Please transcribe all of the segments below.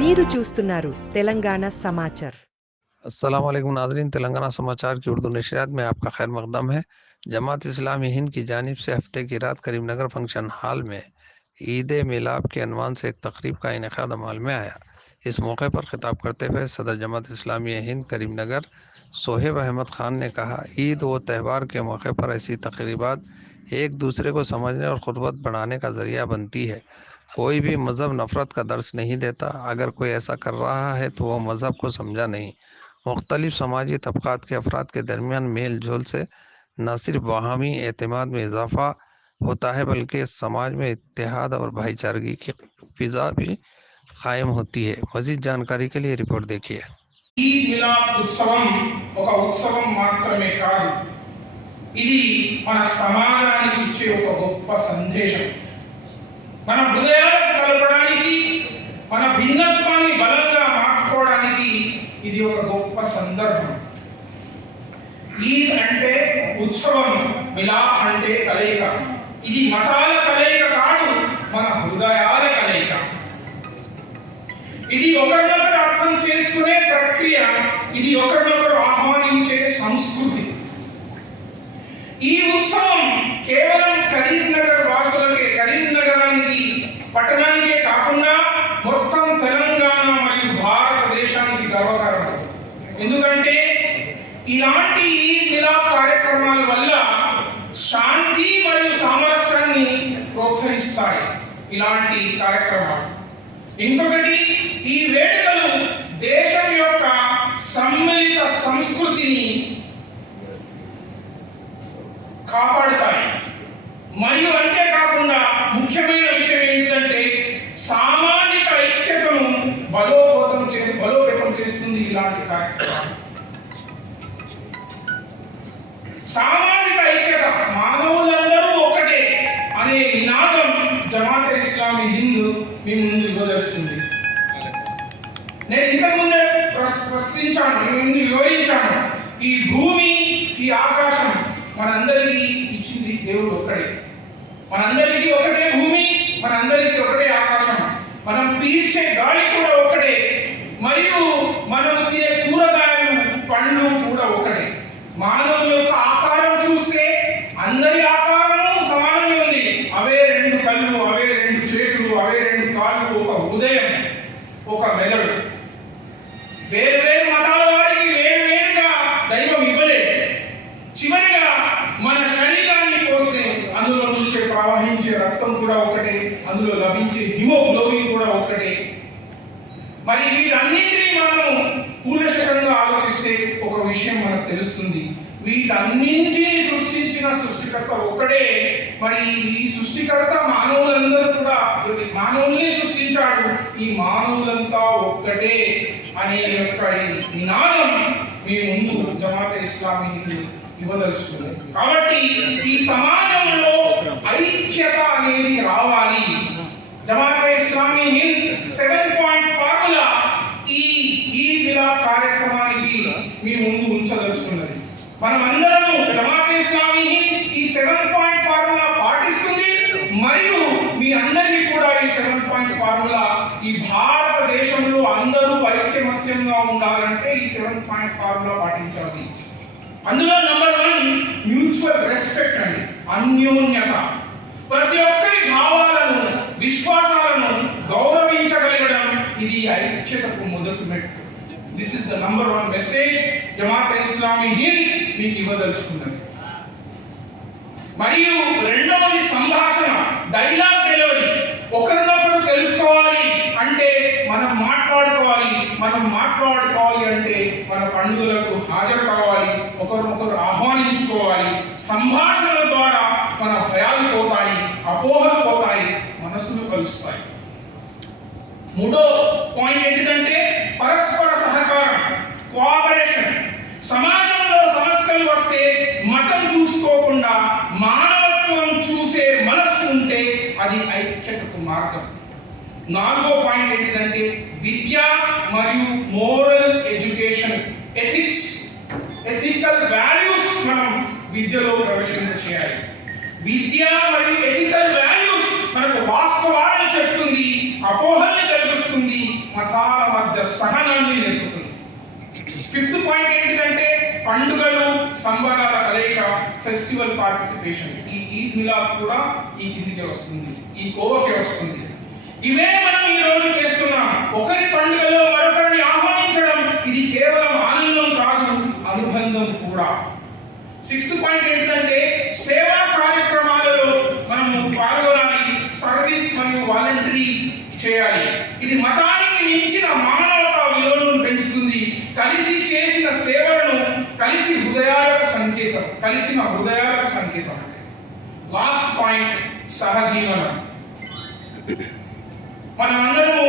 మీరు చూస్తున్నారు తెలంగాణ సమాచార్। अस्सलाम वालेकुम नाज़रीन, तेलंगाना समाचार की उर्दू नशरियात में आपका खैर मकदम है। जमात इस्लामी हिंद की जानिब से हफ्ते की रात करीमनगर फंक्शन हॉल में ईद मिलाद के अनवान से एक तकरीब का इनेकाद अमल में आया। इस मौके पर खिताब करते हुए सदर जमात इस्लामी हिंद करीमनगर सोहेब अहमद खान ने कहा, ईद व त्यौहार के मौके पर ऐसी तकरीबात एक दूसरे को समझने और ख़ुरबत बढ़ाने का ज़रिया बनती है। कोई भी मज़हब नफ़रत का दर्स नहीं देता। अगर कोई ऐसा कर रहा है तो वह मज़हब को समझा नहीं। मुख्तलिफ समाजी तबक़ात के अफराद के दरमियान मेल जोल से न सिर्फ बाहमी एतमाद में इजाफ़ा होता है बल्कि समाज में इत्तेहाद और भाईचारगी की फ़िज़ा भी कायम होती है। मज़ीद जानकारी के लिए रिपोर्ट देखिए। ఈద్ మిలాద్ ఉత్సవం ఒక ఉత్సవం మాత్రమే కాదు, ఇది మన సమాజానికి ఇచ్చే ఒక గొప్ప సందేశం। మన హృదయాలను కలపడానికి, మన భిన్నత్వాన్ని బలంగా మార్చుకోవడానికి ఇది ఒక గొప్ప సందర్భం। ఈద్ అంటే ఉత్సవం, మిలాద్ అంటే కలయిక। ఇది మతాల కలయిక కాదు, మన హృదయాల కలయిక। ఇది ఒకరినొకరు అర్థం చేసుకునే ప్రక్రియ, ఇది ఒకరినొకరు ఆహ్వానించే సంస్కృతి। ఈ ఉత్సవం కేవలం కరీంనగర్ వాసులకే, కరీంనగరానికి పట్టణానికే కాకుండా మొత్తం తెలంగాణ మరియు భారతదేశానికి గర్వకారణం। ఎందుకంటే ఇలాంటి ఈద్ మిలాద్ కార్యక్రమాల వల్ల శాంతి మరియు సామరస్యాన్ని ప్రోత్సహిస్తాయి ఇలాంటి కార్యక్రమాలు। ఇంకొకటి, ఈ వేడుకలు దేశం యొక్క సమ్మిళిత సంస్కృతిని కాపాడుతాయి। మరియు అంతేకాకుండా ముఖ్యమైన విషయం ఏంటంటే సామాజిక ఐక్యతను బలోపేతం చేస్తుంది ఇలాంటి కార్యక్రమాలు। సామాజిక ఐక్యత, మానవులందరూ ఒక్కటే అనే నినాదం జమాత్ ఇస్లామీ హింద్ మీ ముందు ఇవ్వదలుస్తుంది। నేను ఇంతకుముందే వివరించాను, ఈ భూమి, ఈ ఆకాశం మనందరికీ ఇచ్చింది దేవుడు ఒక్కడే। మనందరికీ ఒకటే భూమి, మనందరికీ ఒకటే ఆకాశం, మనం పీల్చే గాలి కూడా ఒకటే, మరియు మనం తినే కూరగాయలు, పండ్లు కూడా ఒకటే। మానవుల యొక్క ఆకారం చూస్తే అందరి ఆకారము సమానంగా ఉంది। అవే రెండు కళ్ళు, అవే రెండు చేతులు, అవే రెండు కాళ్ళు, ఒక హృదయం, ఒక మెదడు। వేరు వేరు మతాల వారికి వేరు వేరుగా దైవం ఇవ్వలేదు। చివరిగా మన శరీరాన్ని పోస్తే అందులో నుంచి ప్రవహించే రక్తం కూడా ఒకటే, అందులో లభించే హిమోగ్లోబిన్ కూడా ఒకటే। మరి వీటన్నింటినీ మనం కూలశకంగా ఆలోచిస్తే ఒక విషయం మనకు తెలుస్తుంది, వీటన్నింటినీ సృష్టించిన సృష్టికర్త ఒక్కడే। మరి ఈ సృష్టికర్త మానవుల్ని సృష్టించాడు, ఈ మానవులంతా ఒక్కటే అనే యొక్క నినాదం మీ ముందు జమాత్ ఇస్లామీ హింద్ ఇవ్వదలుచుకుంది। కాబట్టి ఈ సమాజంలో ఐక్యత అనేది రావాలి। జమాత్ ఇస్లామీ హింద్ 7 పాయింట్ ఫార్ములా ఈ మిలాద్ కార్యక్రమానికి మీ ముందు ఉంచదలుచుకున్నది। మనం అందరం జమాత్ ఇస్లామీ హింద్ ఈ 7 పాయింట్ ఫార్ములా పాటిస్తుంది, మరియు మీ అందరికీ కూడా ఈ 7 పాయింట్ ఫార్ములా, ఈ భారతదేశంలో అందరూ ఐక్యమత్యంగా ఉండాలంటే ఈ 7 పాయింట్ ఫార్ములా పాటించాలి। అందులో నంబర్ 1 మ్యూచువల్ రెస్పెక్ట్ అండి, అన్యోన్యత। ప్రతి ఒక్కరి భావాలను, విశ్వాసాలను గౌరవించగలగడం, ఇది ఐక్యతకు మొదటి మెట్టు। This is the number 1 message Jamaat Islami Hind మీకు ఇవ్వదలుచుకున్నది। మరియు రెండవది సంభాషణ, డైలాగ్ డెలివరీ। ఒకరినొకరు తెలుసుకోవాలి అంటే మనం మాట్లాడుకోవాలి అంటే మన పండుగలకు హాజరు కావాలి, ఒకరినొకరు ఆహ్వానించుకోవాలి। సంభాషణల ద్వారా మన భయాలు పోతాయి, అపోహలు పోతాయి, మనసులు కలుస్తాయి। మూడో పాయింట్ ఏంటంటే పరస్పర సహకారం, కోఆపరేషన్। సమాజంలో సమస్యలు వస్తే మతం చూసుకోకుండా మానవత్వం చూసే మనస్సు ఉంటే అది ఐక్యతకు మార్గం। నాలుగో పాయింట్ ఏంటంటే విద్య మరియు మోరల్ ఎడ్యుకేషన్, ఎథికల్ వాల్యూస్ మనం విద్యలో ప్రవేశింపచేయాలి। విద్య మరియు ఎథికల్ వాల్యూస్ మనకు వాస్తవాలను చెప్తుంది, అపోహల్ని కలిగిస్తుంది, మతాల ఈద్ మిలాద్ కూడా ఈ కిందికే వస్తుంది, ఈ కోవకే వస్తుంది. ఇవే మనం ఈ రోజు చేస్తున్నాం. ఒకరి పండుగలో మరొకరిని ఆహ్వానించడం ఇది కేవలం ఆనందం కాదు, అనుబంధం కూడా. 6th పాయింట్ ఏంటంటే సేవా కార్యక్రమాలలో మనము పాల్గొనాలి, సర్వీస్ మరియు వాలంటరీ చేయాలి. ఇది మతానికి మించిన మానవతా విలువలను పెంచుతుంది. కలిసి చేసిన సేవలను కలిసిన హృదయాలకు సంకేతం. లాస్ట్ పాయింట్ సహజీవనం. మనమందరము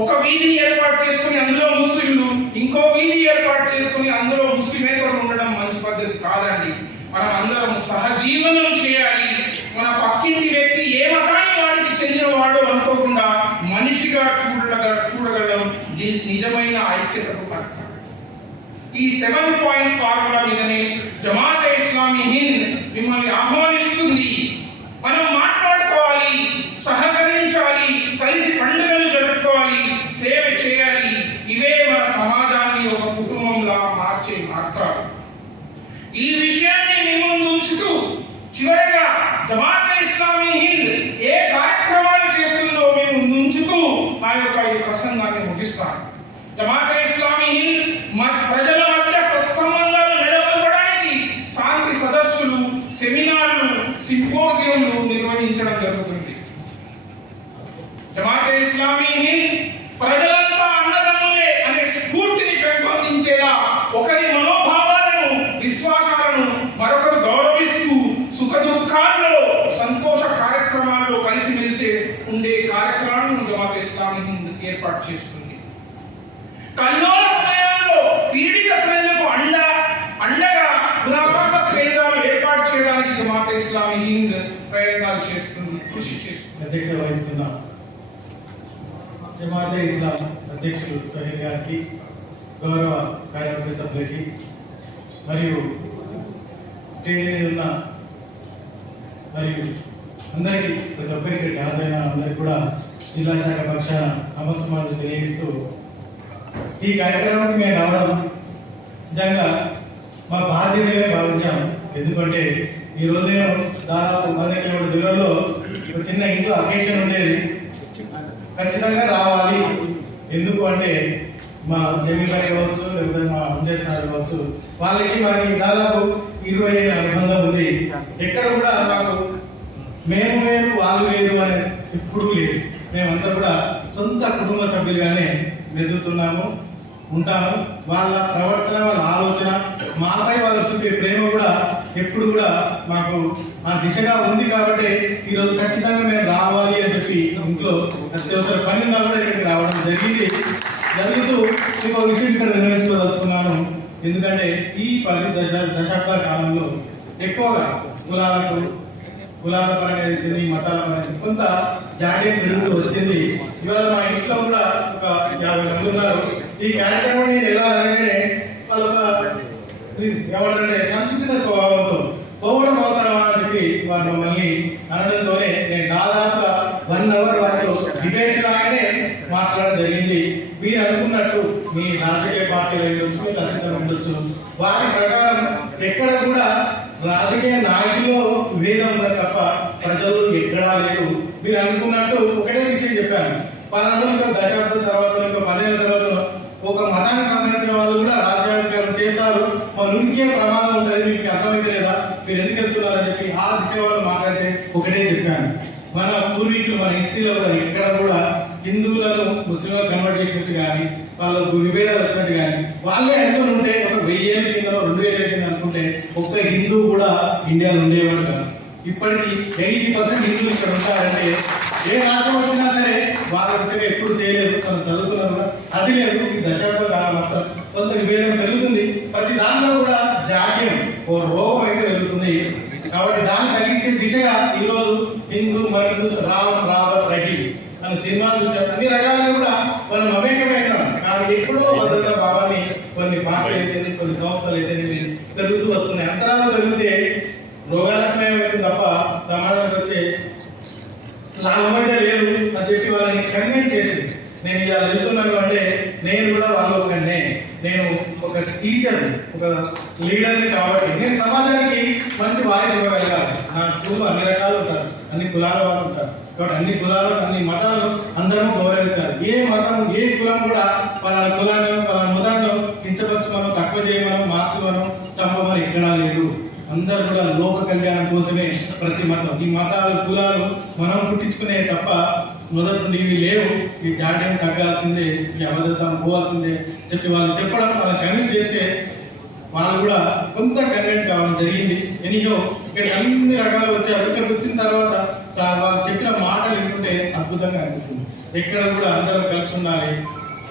ఒక వీధిని ఏర్పాటు చేసుకుని అందులో ముస్లింలు, ఇంకో వీధి ఏర్పాటు చేసుకుని అందులో ముస్లిమేతరులు ఉండడం మంచి పద్ధతి కాదండి. మనం అందరం సహజీవనం చేయాలి. మన పక్కింటి వ్యక్తి ఏ మతాన్ని వాడికి చెందినవాడు అనుకోకుండా మనిషిగా చూడగలం నిజమైన ఐక్యతకు అర్థం. ఈ 7 పాయింట్ ఫార్ములా మీదనే జమాతే ఇస్లామీ హింద్ మిమ్మల్ని ఆహ్వానిస్తుంది. మనం మాట్లాడుకోవాలి, సహకరించాలి, కలిసి పండుగలు జరుపుకోవాలి, సేవ చేయాలి. ఇవే మన సమాజాన్ని ఒక కుటుంబంలా మార్చే మార్గాలు. ఈ విషయాన్ని మీ ముందు ఉంచుతూ చివరిగా జమాతే ఇస్లామీ హింద్ ఏ కార్యక్రమాలు చేస్తుందో మీ ముందు ఉంచుతూ నా యొక్క ఈ ప్రసంగాన్ని ముగిస్తాను. జమాతే ఇస్లామీ హింద్ ప్రజల మధ్య సత్సంబంధాలు నెలకొల్పడానికి శాంతి సదస్సులు, సెమినార్లు, సింపోజియంలు నిర్వహించడం జరుగుతుంది. జమాతే ఇస్లామీ హింద్ ప్రజలంతా అన్నదమ్ములే అనే స్ఫూర్తిని పెంపొందించేలా ఒకరి మనోభావాలను, విశ్వాసాలను మరొకరు గౌరవిస్తూ సుఖ దుఃఖాల్లో, సంతోష కార్యక్రమాల్లో కలిసిమెలిసి ఉండే కార్యక్రమాలను జమాతే ఇస్లామీ హింద్ ఏర్పాటు చేస్తుంది. కల్లోల సమయంలో పీడిత ప్రజలకు అండగా పునరావాస కేంద్రాలు ఏర్పాటు చేయడానికి జమాతే ఇస్లామీ హింద్ ప్రయత్నాలు చేస్తుంది, కృషి చేస్తుంది. అధ్యక్షత వహిస్తున్న జమాతే ఇస్లాం అధ్యక్షులు సహీల్ గారికి, గౌరవ కార్యవర్గ సభ్యులకి మరియు స్టేజ్ మీద ఉన్న మరియు అందరికీ, ప్రతి ఒక్కరికి హాజరైన అందరికీ కూడా జిల్లా శాఖ పక్షాన నమస్కారాలు తెలియజేస్తూ, ఈ కార్యక్రమానికి మేము రావడం నిజంగా మా బాధ్యతగా భావించాం. ఎందుకంటే ఈరోజు నేను దాదాపు 100 కిలోమీటర్ల దూరంలో ఒక చిన్న ఇంట్లో అకేషన్ ఉండేది, ఖచ్చితంగా రావాలి. ఎందుకు అంటే మా జమీన్ గారు కావచ్చు, లేకపోతే మా అంజయ్ సార్ కావచ్చు, వాళ్ళకి మనకి దాదాపు 20 ఏళ్ళ అనుబంధం ఉంది. ఎక్కడ కూడా మాకు మేము వేరు వాళ్ళు వేరు అని ఎప్పుడూ లేదు. మేమంతా కూడా సొంత కుటుంబ సభ్యులుగానే మెదులుతున్నాము, ఉంటాము. వాళ్ళ ప్రవర్తన, వాళ్ళ ఆలోచన, మాపై వాళ్ళు చూపే ప్రేమ కూడా ఎప్పుడు కూడా మాకు ఆ దిశగా ఉంది. కాబట్టి ఈరోజు ఖచ్చితంగా మేము రావాలి అని చెప్పి ఇంట్లో అత్యవసర పని ఉన్నా కూడా ఇక్కడికి రావడం జరుగుతూ ఇంకో విషయం ఇక్కడ నిర్వహించుకోదలుచుకున్నాను. ఎందుకంటే ఈ 10 దశాబ్దాల కాలంలో ఎక్కువగా కులాల పరంగా, మతాల పరంగా కొంత జాడ్యం పెరుగుతూ వచ్చింది. ఇవాళ మా ఇంట్లో కూడా ఒక 50 మంది ఉన్నారు. ఈ కార్యక్రమాన్ని ఎలా అనగానే వాళ్ళు ఏమంటారంటే సంకుచిత స్వభావంతో పోవడం అవసరమా అని చెప్పి వారు మమ్మల్ని అనడంతోనే నేను దాదాపుగా 1 అవర్ వారితో డిబేట్ లాగానే మాట్లాడడం జరిగింది. మీరు అనుకున్నట్టు మీ రాజకీయ పార్టీలు ఉండొచ్చు, మీ ఖచ్చితంగా ఉండొచ్చు, వాటి ప్రకారం ఎక్కడ కూడా రాజకీయ నాయకులు విభేదం ఉన్నది తప్ప ప్రజలు ఎక్కడా లేదు. మీరు అనుకున్నట్టు ఒకటే విషయం చెప్పాను. 10 దశాబ్దం తర్వాత, 10 ఏళ్ళ తర్వాత ఒక మతానికి సంబంధించిన వాళ్ళు కూడా రాజకీయాలు చేస్తారు, మా నుండికే ప్రమాదం ఉంటుంది, మీకు అర్థమైతే లేదా, మీరు ఎందుకు వెళ్తున్నారని చెప్పి ఆ దిశ వాళ్ళు మాట్లాడితే ఒకటే చెప్పాను. మన పూర్వీకులు, మన హిస్టరీలో కూడా ఎక్కడ కూడా హిందువులను ముస్లింలను కన్వర్ట్ చేసినట్టు కానీ, వాళ్ళకు విభేదాలు వచ్చినట్టు కానీ వాళ్ళే అనుకుని ఉంటే ఒక 1000 ఏళ్ళ కింద, 2000 ఏళ్ళ కింద అనుకుంటే ఒక్క హిందూ కూడా ఇండియాలో ఉండేవాడు కాదు. ఇప్పటికీ 80% హిందువులు ఇక్కడ ఉంటారంటే ఏ రాష్ట్రం వచ్చినా సరే వాళ్ళ దిశగా ఎప్పుడు చేయలేదు, మనం చదువుకున్నాం కూడా అది లేదు. ఈ దశాబ్దం కాలం మాత్రం కొంత విభేదం పెరుగుతుంది. ప్రతి దాంట్లో కూడా జాడ్యం, ఓ రోగం అయితే పెరుగుతుంది. కాబట్టి దాన్ని తగ్గించే దిశగా ఈరోజు హిందూ మరియు రాబర్ట్ రహీమ్ మన సినిమా చూసాం, అన్ని రకాలుగా కూడా మనం అమేకమైనాం. కానీ ఎప్పుడో భద్రతా భావాన్ని కొన్ని పాటలు అయితే, కొన్ని సంస్థలు అయితే పెరుగుతూ వస్తున్నాయి. అంతరాలు పెరిగితే రోగాలనే అవుతుంది తప్ప సమాజానికి వచ్చే లాభమైతే లేదు అని చెప్పి వాళ్ళని కన్విన్స్ చేసి నేను ఇలా వెళ్తున్నాను అంటే నేను కూడా వాళ్ళు ఒకనే నేను ఒక టీచర్, ఒక లీడర్ని కాబట్టి నేను సమాజానికి మంచి వాయిస్ ఇవ్వగలగాలి. నా స్కూల్లో అన్ని రకాలు ఉంటారు, అన్ని కులాల వాళ్ళు ఉంటారు కాబట్టి అన్ని కులాలు అన్ని మతాలు అందరూ గౌరవించాలి. ఏ మతం ఏ కులం కూడా పలానా కులాన్ని పలానా మతాన్ని కించపరచమనో తక్కువ చేయమనో మార్చమనో చంపమని ఎక్కడా లేదు. అందరూ కూడా లోక కళ్యాణం కోసమే ప్రతి మతం. ఈ మతాలు కులాలు మనం పుట్టించుకునే తప్ప మొదటి నుండి ఇవి లేవు. ఈ జాడ్యం తగ్గాల్సిందే, ఈ అభద్రతం పోవాల్సిందే చెప్పి వాళ్ళు చెప్పడం, వాళ్ళు కన్విన్స్ చేస్తే వాళ్ళు కూడా కొంత కన్వెంట్ కావడం జరిగింది. ఎనీహో ఇక్కడికి అన్ని రకాలు వచ్చారు. ఇక్కడికి వచ్చిన తర్వాత వాళ్ళు చెప్పిన మాటలు వింటుంటే అద్భుతంగా అనిపిస్తుంది. ఎక్కడ కూడా అందరం కలిసి ఉండాలి.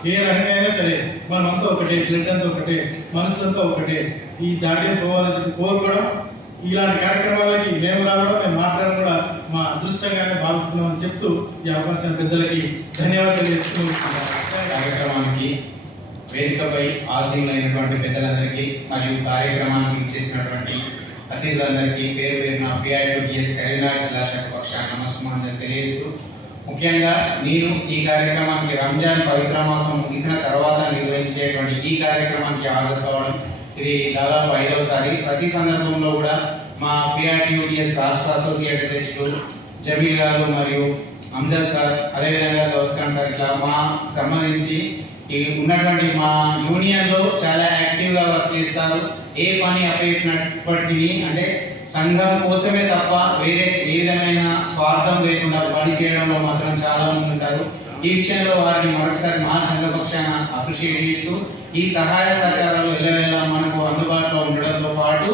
ఏ రంగం అయినా సరే మనమంతా ఒకటే, బ్లడ్ అంతా ఒకటే, మనసులంతా ఒకటే. ఈ జాడ్యం పోవాలని చెప్పి కోరుకోవడం, ఇలాంటి కార్యక్రమాలకి మేము రావడం, మేము మాట్లాడడం కూడా మా అదృష్టంగానే భావిస్తున్నామని చెప్తూ ఈ అవకాశం పెద్దలకి ధన్యవాదాలు చేసుకుంటున్నాను. కార్యక్రమానికి వేదికపై ఆసీనులైనటువంటి పెద్దలందరికీ మరియు కార్యక్రమానికి ఇచ్చేసినటువంటి అతిథులందరికీ పేరు పేరున PITS కరీంనగర్ జిల్లా శాఖ పక్షాన నమస్కారం తెలియజేస్తూ, ముఖ్యంగా నేను ఈ కార్యక్రమానికి రంజాన్ పవిత్ర మాసం ముగిసిన తర్వాత నిర్వహించేటువంటి ఈ కార్యక్రమానికి హాజరు కావడం ఇది దాదాపు 5వ సారి. ప్రతి సందర్భంలో కూడా మా PITS రాష్ట్ర అసోసియేట్ అధ్యక్షులు జమీల్ గారు మరియు అంజద్ సార్, అదేవిధంగా గౌస్ఖాన్ సార్ ఇట్లా మా సంబంధించి ఈ ఉన్నటువంటి మా యూనియన్లో చాలా యాక్టివ్గా వర్క్ చేస్తారు. ఏ పని అప్పగినప్పటికీ అంటే సంఘం కోసమే తప్ప వేరే ఏ విధమైన స్వార్థం లేకుండా పని చేయడంలో మాత్రం చాలా మంది ఉంటారు. ఈ విషయంలో వారిని మరొకసారి మా సంఘ పక్షాన అప్రిషియేట్ చేస్తూ, ఈ సహాయ సహకారాలు ఎల్లవెల్లా మనకు అందుబాటులో ఉండడంతో పాటు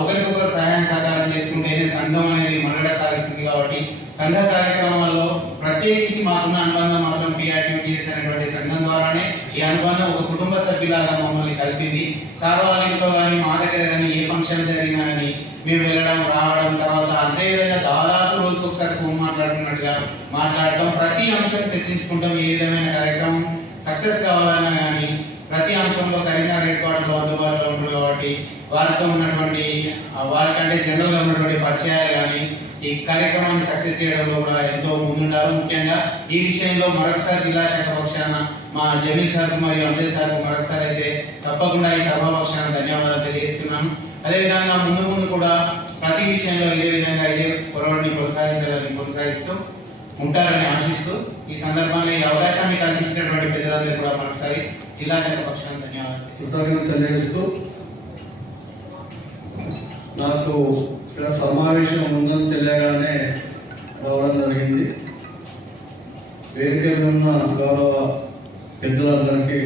ఒకరికొకరు సహాయం సహకారం చేసుకుంటేనే సంఘం అనేది మనుగడ సాగిస్తుంది. కాబట్టి సంఘ కార్యక్రమాల్లో ప్రత్యేకించి మాకున్న అనుబంధం మాత్రం PITS అనేటువంటి సంఘం ద్వారానే ఈ అనుబంధం ఒక కుటుంబ సభ్యులాగా మమ్మల్ని కలిపింది. సార్ వాళ్ళ ఇంట్లో కానీ మా దగ్గర కానీ ఏ ఫంక్షన్ జరిగినా కానీ మేము వెళ్ళడం రావడం, తర్వాత అదేవిధంగా దాదాపు రోజుకు ఒకసారి ఫోన్ మాట్లాడుతున్నట్టుగా మాట్లాడటం, ప్రతి అంశం చర్చించుకుంటాం. ఏ విధమైన కార్యక్రమం సక్సెస్ కావాలన్నా కానీ ప్రతి అంశంలో కరీంనగర్ హెడ్ క్వార్టర్లో అందుబాటులో ఉంటుంది. కాబట్టి వారితో ఉన్నటువంటి వారికంటే జనరల్గా ఉన్నటువంటి పరిచయాలు కానీ ఈ కార్యక్రమాన్ని సక్సెస్ చేయడంలో కూడా ఎంతో ముందుంటారు. ముఖ్యంగా ఈ విషయంలో మరొకసారి జిల్లా శాఖ పక్షాన మా జమీల్ సార్కు మరియు అంజద్ సార్కు మరొకసారి అయితే తప్పకుండా ఈ సభా పక్షాన ధన్యవాదాలు తెలియజేస్తున్నాను. అదేవిధంగా ముందు ముందు కూడా ప్రతి విషయంలో ఇదే విధంగా ఇదే పొరవడిని కొనసాగిస్తూ ఉంటారని ఆశిస్తూ ఈ సందర్భంగా ఈ అవకాశాన్ని కల్పించినటువంటి పెద్దలందరూ కూడా మరొకసారి జిల్లా శాఖ పక్షాన ధన్యవాదాలు తెలియజేస్తూ, నాకు ఇక్కడ సమావేశం ఉందని తెలియగానే రావడం జరిగింది. వేదిక మీద ఉన్న గౌరవ పెద్దలందరికీ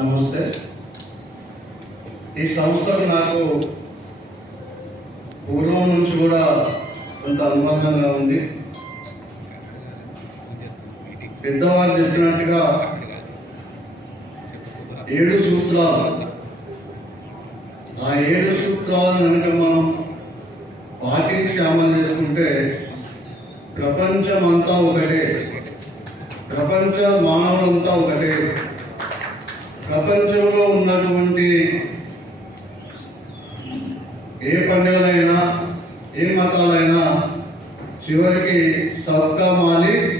నమస్తే. ఈ సంస్థకు నాకు పూర్వం నుంచి కూడా కొంత అనుబంధంగా ఉంది. పెద్దవాళ్ళు చెప్పినట్టుగా 7 సూత్రాలు, ఆ 7 సూత్రాలను కనుక మనం పాటించి అమలు చేసుకుంటే ప్రపంచం అంతా ఒకటే, ప్రపంచ మానవులంతా ఒకటే, ప్రపంచంలో ఉన్నటువంటి ఏ పండుగలైనా ఏ మతాలైనా చివరికి సబ్కా మాలిక్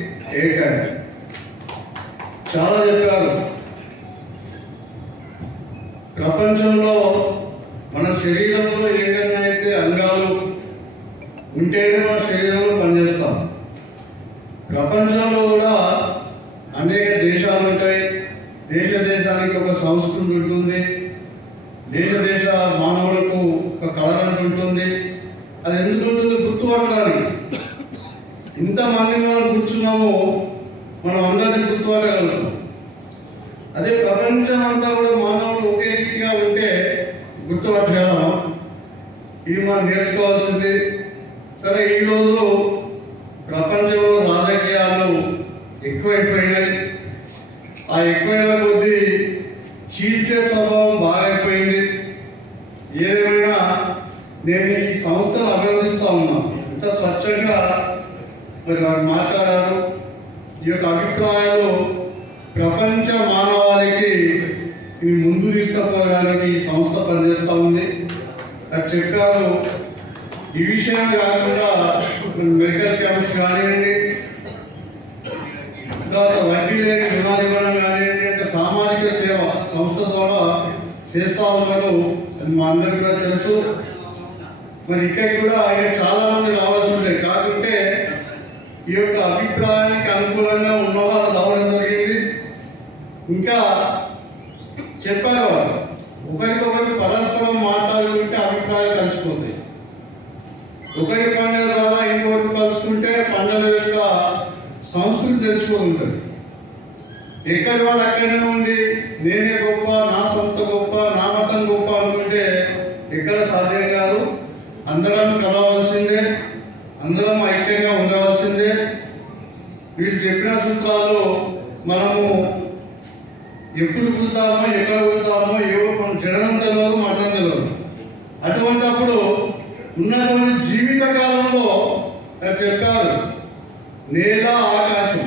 ఏక్ హై. చాలా చెప్పారు. ప్రపంచంలో మన శరీరంలో ఏదైనా అయితే అంగాలు ఉంటేనే మన శరీరంలో పనిచేస్తాం. ప్రపంచంలో కూడా అనేక దేశాలు ఉంటాయి. దేశానికి ఒక సంస్కృతి ఉంటుంది. దేశ మానవులకు ఒక కళ ఉంటుంది. అది ఎందుకు ఉంటుంది? గుర్తుపట్టడానికి. ఇంతమంది మనం కూర్చున్నాము, మనం అందరినీ గుర్తుపట్టగలుగుతాం. అదే ప్రపంచం అంతా కూడా మానవులు ఒకే రీతిగా ఉంటే గుర్తుపట్టగలం. ఇది మనం నేర్చుకోవాల్సింది. సరే, ఈరోజు ప్రపంచంలో రాజకీయాలు ఎక్కువైపోయినాయి. ఆ ఎక్కువైన కొద్దీ చీల్చే స్వభావం బాగా అయిపోయింది. ఏదేమైనా నేను ఈ సంస్థను అభినందిస్తా ఉన్నా. ఇంత స్వచ్ఛంగా మరి వారు మాట్లాడారు. ఈ యొక్క అభిప్రాయాలు ప్రపంచ మానవాళికి ఈ ముందు తీసుకుపోవడానికి ఈ సంస్థ పనిచేస్తూ ఉంది. అది చెప్పారు. ఈ విషయం కాకుండా మెడికల్ క్యాంప్స్ కానివ్వండి, తర్వాత వడ్డీ లేని రుణాలు ఇవ్వడం కానివ్వండి, అంటే సామాజిక సేవ సంస్థ ద్వారా చేస్తూ ఉన్నారు. అది మా అందరికీ కూడా తెలుసు. మరి ఇక్కడికి కూడా ఆయన చాలా మంది రావాల్సి ఉంటాయి. కాకుంటే ఈ యొక్క అభిప్రాయానికి అనుకూలంగా ఉన్న వాళ్ళు రావడం జరిగింది. ఇంకా చెప్పారు వాళ్ళు, ఒకరికొకరు పరస్పరం మాట్లాడుకుంటే అభిప్రాయాలు కలిసిపోతాయి. ఒకరి పండుగ ద్వారా ఇంకొకరు కలుసుకుంటే పండుగ యొక్క సంస్కృతి తెలుసుకోగలుగుతుంది. ఎక్కడి వాడు అక్కడనే ఉండి నేనే గొప్ప, నా సంస్థ గొప్ప, నా మతం గొప్ప అనుకుంటే ఎక్కడ సాధ్యం కాదు. అందరం కలవాల్సిందే, అందరం ఐక్యంగా ఉండవలసిందే. వీళ్ళు చెప్పిన సూత్రాలు మనము ఎప్పుడు పుడతామో, ఎక్కడ పుడతామో, ఎవరు మనం జననం తెలియదు, మరణం తెలియదు. అటువంటిప్పుడు ఉన్నటువంటి జీవిత కాలంలో చెప్పారు, నేల ఆకాశం,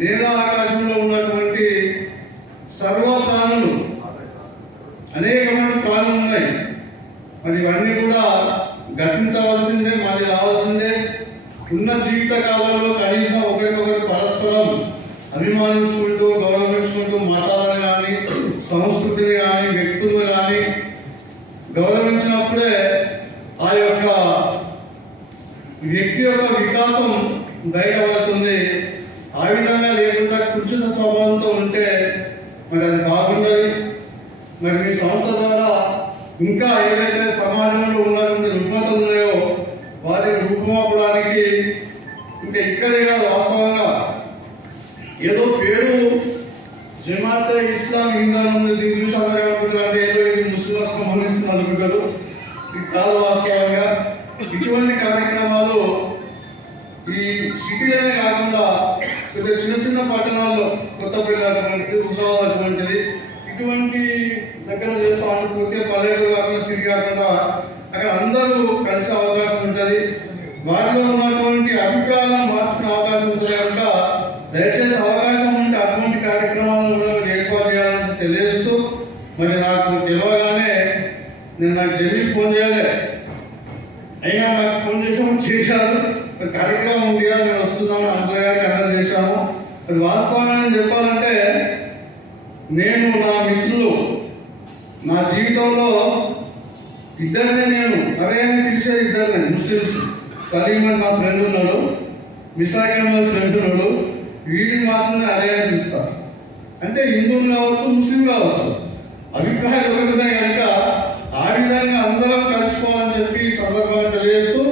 నేల ఆకాశంలో ఉన్నటువంటి సర్వ ప్రాణులు, అనేకమైన ప్రాణులు ఉన్నాయి. మరి ఇవన్నీ కూడా గతించవలసిందే, మళ్ళీ రావాల్సిందే. ఉన్న జీవిత కాలంలో కనీసం ఒకరికొకరు పరస్పరం అభిమానించుకుంటూ, గౌరవించుకుంటూ, మతాలను కానీ, సంస్కృతిని కానీ, వ్యక్తులను కానీ గౌరవించినప్పుడే ఆ యొక్క వ్యక్తి యొక్క వికాసం బయటపడుతుంది. ఆ విధంగా లేకుండా కుచిత స్వభావంతో ఉంటే మరి అది బాగుండదు. మరి మీ సంస్థ ద్వారా ఇంకా ఏదైతే సమాజంలో ఉన్నటువంటి రుగ్మతలు ఉన్నాయో వాటిని రూపుమాపడానికి ఇంకా ఇక్కడే కాదు, వాస్తవంగా ఏదో పేరు జమాతే ఇస్లాం హిందూ ఉంది, దీన్ని చూసి అందరూ ఏమనుకుంటారు అంటే ఏదో ఇది ముస్లింలకు సంబంధించిన అనుకుంటారు. ఇది కాదు. వాస్తవంగా ఇటువంటి కార్యక్రమాలు ఈ సిటీలోనే కాకుండా కొంచెం చిన్న చిన్న పట్టణాల్లో, కొత్తపల్లి అటువంటిది, హుజాబాద్ అటువంటిది, ఇటువంటి దగ్గర చేస్తూ అనుకుంటే పల్లెటూరు కాకుండా సిటీ కాకుండా అక్కడ అందరూ కలిసే అవకాశం ఉంటుంది. వాటిలో ఉన్నటువంటి అభిప్రాయాలను మార్చుకునే అవకాశం ఉంటుంది కనుక దయచేసి అవకాశం ఉంటే అటువంటి కార్యక్రమాలను కూడా ఏర్పాటు చేయాలని తెలియజేస్తూ, మరి నాకు తెలియగానే నాకు జమీల్ ఫోన్ చేయాలి, అయినా నాకు ఫోన్ చేశారు. కార్యక్రమం ఉంది కదా, నేను వస్తున్నాను, అంజయ్ గారికి అందరూ చేశాము. మరి వాస్తవంగా నేను చెప్పాలంటే నేను నా మిత్రులు నా జీవితంలో ఇద్దరినే నేను అరే అని పిలిచేది ఇద్దరినే ముస్లిమ్స్. సలీం అని నా ఫ్రెండ్ ఉన్నాడు, మిసాకి నా ఫ్రెండ్ ఉన్నాడు. వీటిని మాత్రమే అరే అని పిలుస్తారు. అంటే హిందువులు కావచ్చు, ముస్లిం కావచ్చు, అభిప్రాయాలు ఒకటి ఉన్నాయి కనుక ఆ విధంగా అందరం కలుసుకోవాలని చెప్పి సందర్భంగా తెలియజేస్తూ,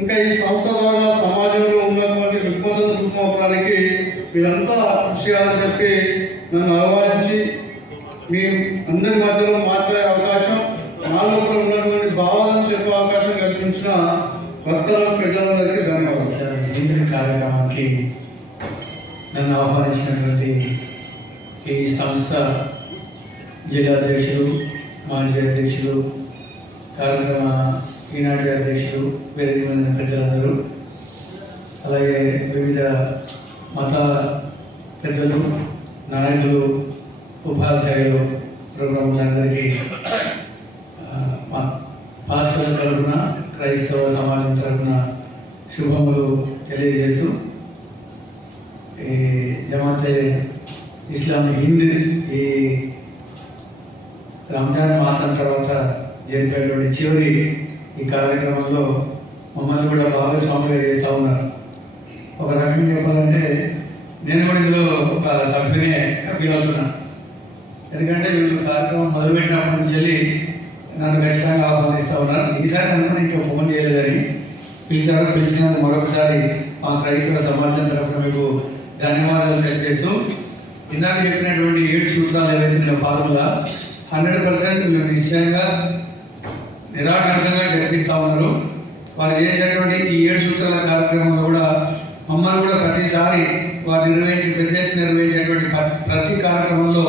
ఇంకా ఈ సంస్థ ద్వారా సమాజంలో ఉన్నటువంటి రుగ్మతను రూపుమాపడానికి మీరంతా కృషి చేయాలని చెప్పి నన్ను ఆహ్వానించి మీ అందరి మధ్యలో మాట్లాడే అవకాశం, నాలో కూడా ఉన్నటువంటి భావాలను చెప్పే అవకాశం కల్పించిన భక్తులకు, పెద్దలందరికీ ధన్యవాదాలు. జయంతి కార్యక్రమానికి నన్ను ఆహ్వానించినటువంటి ఈ సంస్థ జిల్లా అధ్యక్షులు, మాజీ అధ్యక్షులు, కార్యక్రమ ఈనాటి అధ్యక్షులు, వేదిక మీద పెద్దలందరూ, అలాగే వివిధ మత పెద్దలు, నాయకులు, ఉపాధ్యాయులు, ప్రముఖులందరికీ మా పాస్టర్ల తరఫున, క్రైస్తవ సమాజం తరఫున శుభములు తెలియజేస్తూ, ఈ జమాతే ఇస్లామిక్ హింద్ ఈ రంజాన్ మాసం తర్వాత జరిపేటువంటి చివరి ఈ కార్యక్రమంలో మమ్మల్ని కూడా భాగస్వాములుగా చేస్తూ ఉన్నారు. ఒక రకంగా చెప్పాలంటే నేను కూడా ఇందులో ఒక సభ్యునే ఫీల్ అవుతున్నా. ఎందుకంటే వీళ్ళు కార్యక్రమం మొదలుపెట్టినప్పటి నుంచి వెళ్ళి నన్ను ఖచ్చితంగా ఆహ్వానిస్తూ ఉన్నారు. ఈసారి అనుకుని ఇంకా ఫోన్ చేయలేదని పిలిచినందుకు మరొకసారి మా క్రైస్తవ సమాజం తరఫున మీకు ధన్యవాదాలు తెలియజేస్తూ, ఇందాక చెప్పినటువంటి 7 సూత్రాలు ఏవైతే ఫార్ములా 100% మేము నిశ్చయంగా నిరాటంకంగా జరిపిస్తూ ఉన్నారు. వారు చేసేటువంటి ఈ 7 సూత్రాల కార్యక్రమంలో కూడా మమ్మల్ని కూడా ప్రతిసారి వారు పెద్ద ఎత్తున నిర్వహించేటువంటి ప్రతి కార్యక్రమంలో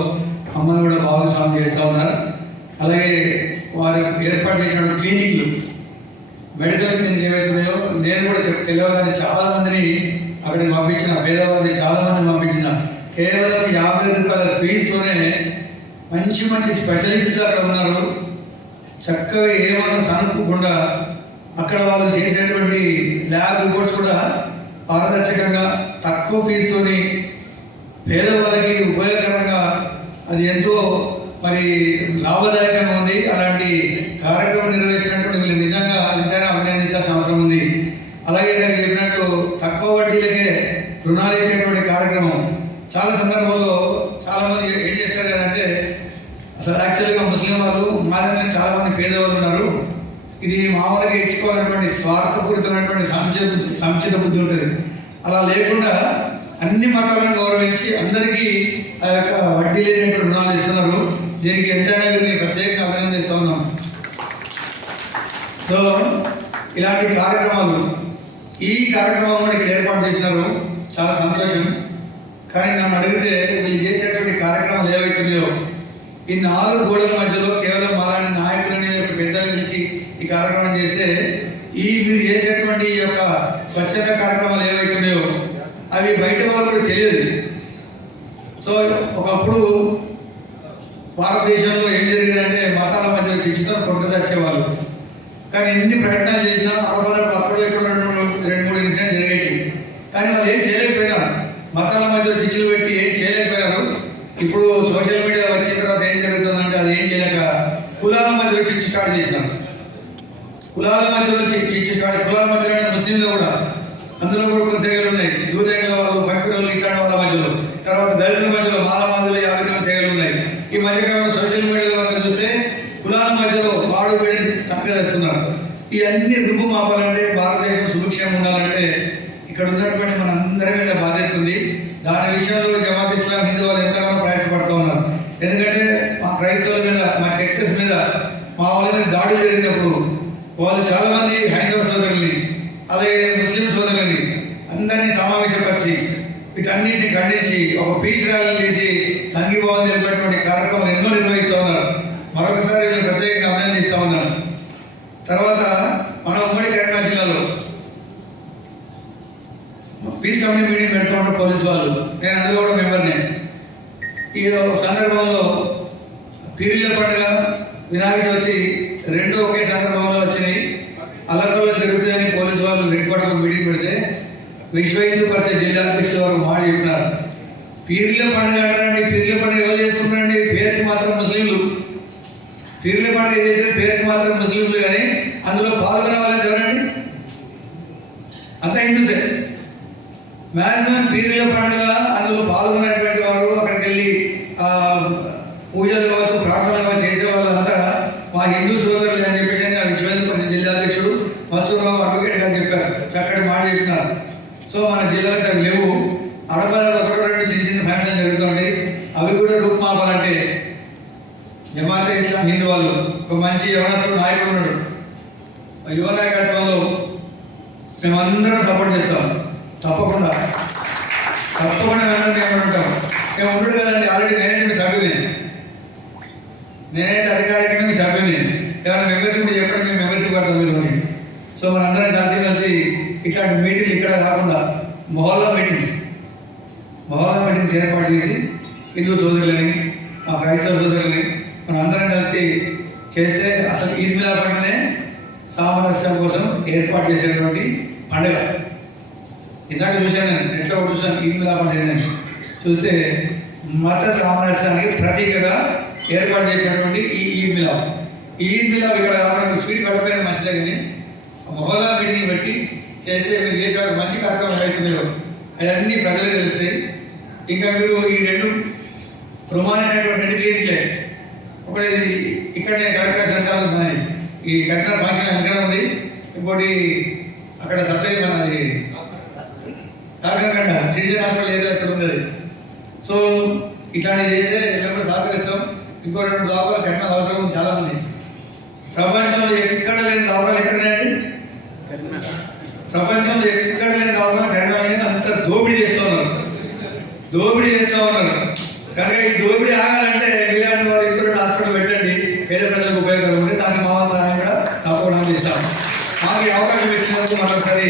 మమ్మల్ని కూడా భాగస్వామ్యం చేస్తూ ఉన్నారు. అలాగే వారు ఏర్పాటు చేసినటువంటి క్లినిక్లు, మెడికల్ క్లినిక్ ఏవైతున్నాయో నేను కూడా తెలియగానే చాలా మందిని అక్కడికి పంపించిన, పేదవారిని చాలా మందిని పంపించిన, కేవలం 50 రూపాయల ఫీజుతోనే మంచి మంచి స్పెషలిస్టులు అక్కడ ఉన్నారు. చక్కగా ఏమాత్రం సనుకోకుండా అక్కడ వాళ్ళు చేసేటువంటి ల్యాబ్ రిపోర్ట్స్ కూడా పారదర్శకంగా తక్కువ ఫీజుతోని పేదవాళ్ళకి ఉపయోగకరంగా అది ఎంతో మరి లాభదాయకంగా ఉంది. అలాంటి కార్యక్రమం నిర్వహించినటువంటి వీళ్ళు నిజంగా ఎంతైనా అభినందించాల్సిన అవసరం ఉంది. అలాగే నేను చెప్పినట్టు తక్కువ వడ్డీలకే రుణాలు ఇచ్చేటువంటి కార్యక్రమం చాలా సందర్భాల్లో చాలా మంది ఏం చేస్తారు కదంటే, అసలు యాక్చువల్గా ముస్లిం వాళ్ళు మా దగ్గర చాలా మంది పేదవాళ్ళు ఉన్నారు, ఇది మామూలుగా ఇచ్చుకోవాలన్నటువంటి స్వార్థపూరితమైనటువంటి సంచిత బుద్ధి ఉంటుంది. అలా లేకుండా అన్ని మతాలను గౌరవించి అందరికీ ఆ యొక్క వడ్డీ లేనటువంటి రుణాలు ఇస్తున్నారు. దీనికి ఎంతైనా వీరిని ప్రత్యేకంగా అభినందిస్తూ ఉన్నాం. సో ఇలాంటి కార్యక్రమాలు, ఈ కార్యక్రమం కూడా ఇక్కడ ఏర్పాటు చేసినారు, చాలా సంతోషం. కానీ నన్ను అడిగితే వీళ్ళు చేసేటువంటి కార్యక్రమాలు ఏవైతున్నాయో ఈ 4 గోడల మధ్యలో కేవలం మాలాంటి నాయకులని పెద్దలు కలిసి ఈ కార్యక్రమం చేస్తే, ఈ మీరు చేసేటువంటి ఈ యొక్క స్వచ్ఛత కార్యక్రమాలు ఏవైతున్నాయో అవి బయట వాళ్ళు కూడా తెలియదు. సో ఒకప్పుడు భారతదేశంలో ఏం జరిగేదంటే మతాల మధ్య చిచ్చుతో కొట్టుకు వచ్చేవాళ్ళు. కానీ ఎన్ని ప్రయత్నాలు చేసినా అరవలకు అప్పుడు ఇక్కడ 2-3 ఇన్సిడెంట్ జరిగేవి. కానీ వాళ్ళు ఏం చేయలేకపోయినారు, మతాల మధ్యలో చిచ్చులు పెట్టి ఏం చేయలేకపోయారు. ఇప్పుడు సోషల్ మీడియా వచ్చిన తర్వాత ఏం జరుగుతుందంటే అది ఏం చేయలేక కులాల మధ్యలో చిచ్చు స్టార్ట్ చేసినారు. కులాల మధ్యలో చిచ్చు స్టార్ట్, కులాల మధ్యలో ముస్లింలు కూడా, అందులో కూడా కొన్ని తెగలు ఉన్నాయి, దూరేగల వాళ్ళు, భక్తులు, ఇట్లాంటి వాళ్ళ మధ్యలో, తర్వాత దళితుల మధ్యలో, మాల మధ్యలో 50 తెగలు ఉన్నాయి. ఈ మధ్యకాలంలో సోషల్ మీడియాలో చూస్తే కులాల మధ్యలో వాడు వీడిని చంపేస్తున్నారు. ఇవన్నీ రుపు మాపాలంటే, భారతదేశం సుభిక్షంగా ఉండాలంటే ఇక్కడ ఉన్నటువంటి మన అందరి మీద బాధ్యత ఉంది. దాని విషయంలో జమాత్ ఇస్లాం హిందూ వాళ్ళు ఎంతగానో ప్రయాసపడుతూ ఉన్నారు. ఎందుకంటే మా క్రైస్తవుల మీద, మా చర్చెస్ మీద, మా వాళ్ళ మీద దాడులు జరిగినప్పుడు వాళ్ళు చాలా మంది హైందవ సోదరుల్ని అలాగే ముస్లిం సోదరులని అందరినీ సమావేశపరిచి వీటన్నింటినీ ఖండించి ఒక పీస్ ర్యాలీ చేసి సంఘీభావం తెలిపినటువంటి కార్యక్రమాలు ఎన్నో నిర్వహిస్తూ ఉన్నారు. మరొకసారి వీళ్ళు ప్రత్యేకంగా అభినందిస్తూ ఉన్నారు. తర్వాత మన ఉమ్మడి కరీంనగర్ జిల్లాలో పీస్ కమిటీ మీటింగ్ పెడుతూ ఉంటారు పోలీసు వాళ్ళు, నేను అందులో కూడా మెంబర్నే. ఈ సందర్భంలో పీరీల పండుగ, వినాయక చవితి 2 ఒకే సందర్భంలో వచ్చినాయి. అల్లకల్లో జరుగుతుందని పోలీసు వాళ్ళు హెడ్ క్వార్టర్ మీటింగ్ పెడితే విశ్వ హిందూ పరిషత్ జిల్లా అధ్యక్షుల వారు మాట చెప్పినారు, పీరీల పండుగ అంటారండి, పీరీల పండుగ ఎవరు చేసుకుంటారండి, పేరుకి మాత్రం ముస్లింలు, పీరీల పండుగ చేసిన పేరుకి మాత్రం ముస్లింలు, కానీ అందులో పాల్గొనే వాళ్ళని ఎవరండి, అంతా హిందూసే. మ్యాక్సిమం పీరీల పండుగ అందులో పాల్గొనేటువంటి వారు, అక్కడికి వెళ్ళి పూజలు కావచ్చు, ప్రార్థనలు కావచ్చు చేసే వాళ్ళంతా మా హిందూ సోదరులు అని చెప్పేసి విశ్వ హిందూ పరిషత్ జిల్లా అధ్యక్షుడు మసూరావు అడ్వకేట్ గారు చెప్పారు, చక్కటి మాట చెప్పినారు. సో మన జిల్లాలో అవి లేవు, అడపాలలో 1-2 చిన్న ఫ్యామిలీలు జరుగుతుంది. అవి కూడా రూపుమాపాలంటే జమాత్ ఇస్లాం హిందూ వాళ్ళు ఒక మంచి యవనస్తుడు నాయకుడు ఉన్నాడు, యువ నాయకత్వంలో మేమందరం సపోర్ట్ చేస్తాం. తప్పకుండా మేము ఉంటాం. మేము ఉండడు కదండి, ఆల్రెడీ నేనైతే మీ సభ్యుని, నేనైతే అధికారికంగా మీ సభ్యుని, ఏమైనా మెంబర్షిప్ చెప్పండి, మేము మెంబర్షిప్ కడతాం మీరు. సో మనందరం కలిసి ఇట్లాంటి మీటింగ్లు ఇక్కడ కాకుండా మొహల్లా మీటింగ్స్ ఏర్పాటు చేసి హిందూ సోదరులని, మా క్రైస్తవ సోదరులని మనం అందరం కలిసి చేస్తే అసలు ఈద్ మిలాద్ పండుగనే సామరస్యం కోసం ఏర్పాటు చేసేటువంటి పండుగ. ఇందాక చూశాను, నేను నెట్లో చూసాను, ఈద్ మిలాద్ పండుగ చూస్తే మత సామరస్యానికి ప్రతీకగా ఏర్పాటు చేసినటువంటి ఈ ఈద్ మిలాద్ ఇక్కడ స్వీట్ కట్టపోయిన మంచిదే, కానీ మొహల్లా మీటింగ్ పెట్టి చేస్తే మీరు చేసే మంచి కార్యక్రమం అవుతుందో అవన్నీ ప్రజలకు తెలుస్తాయి. ఇంకా మీరు ఈ 2 ప్రమాణమైనటువంటి 2 క్లినిక్లే, ఒకటి ఇక్కడనే కలెక్టర్ సెంటర్ ఉన్నాయి, ఈ కలెక్టర్ ఫంక్షన్ ఇక్కడ ఉంది, ఇంకోటి అక్కడ సప్లై మనది కాకరగండ సిటిజన్ హాస్పిటల్ ఏరియా ఇక్కడ ఉంది. సో ఇట్లాంటివి చేస్తే ఎల్లప్పుడూ సహకరిస్తాం. ఇంకో 2 దవాఖానాలు కట్టిన అవసరం ఉంది చాలా మంది. ప్రపంచంలో ఎక్కడ లేని దవాఖానాలు ఎక్కడండి, ప్రపంచంలో ఎక్కడ లేని దవాఖానాలు కట్టాలని అంత దోపిడీ చేస్తూ ఉన్నారు. కనుక ఈ దోపిడీ ఆగాలంటే ఇలాంటి వారు ఇంకో 2 హాస్పిటల్ పెట్టండి, పేద ప్రజలకు ఉపయోగకరం ఉంటే దానికి మా సహాయం కూడా తప్పకుండా అందిస్తాం. మాకు ఈ అవకాశం ఇచ్చినందుకు మరొకసారి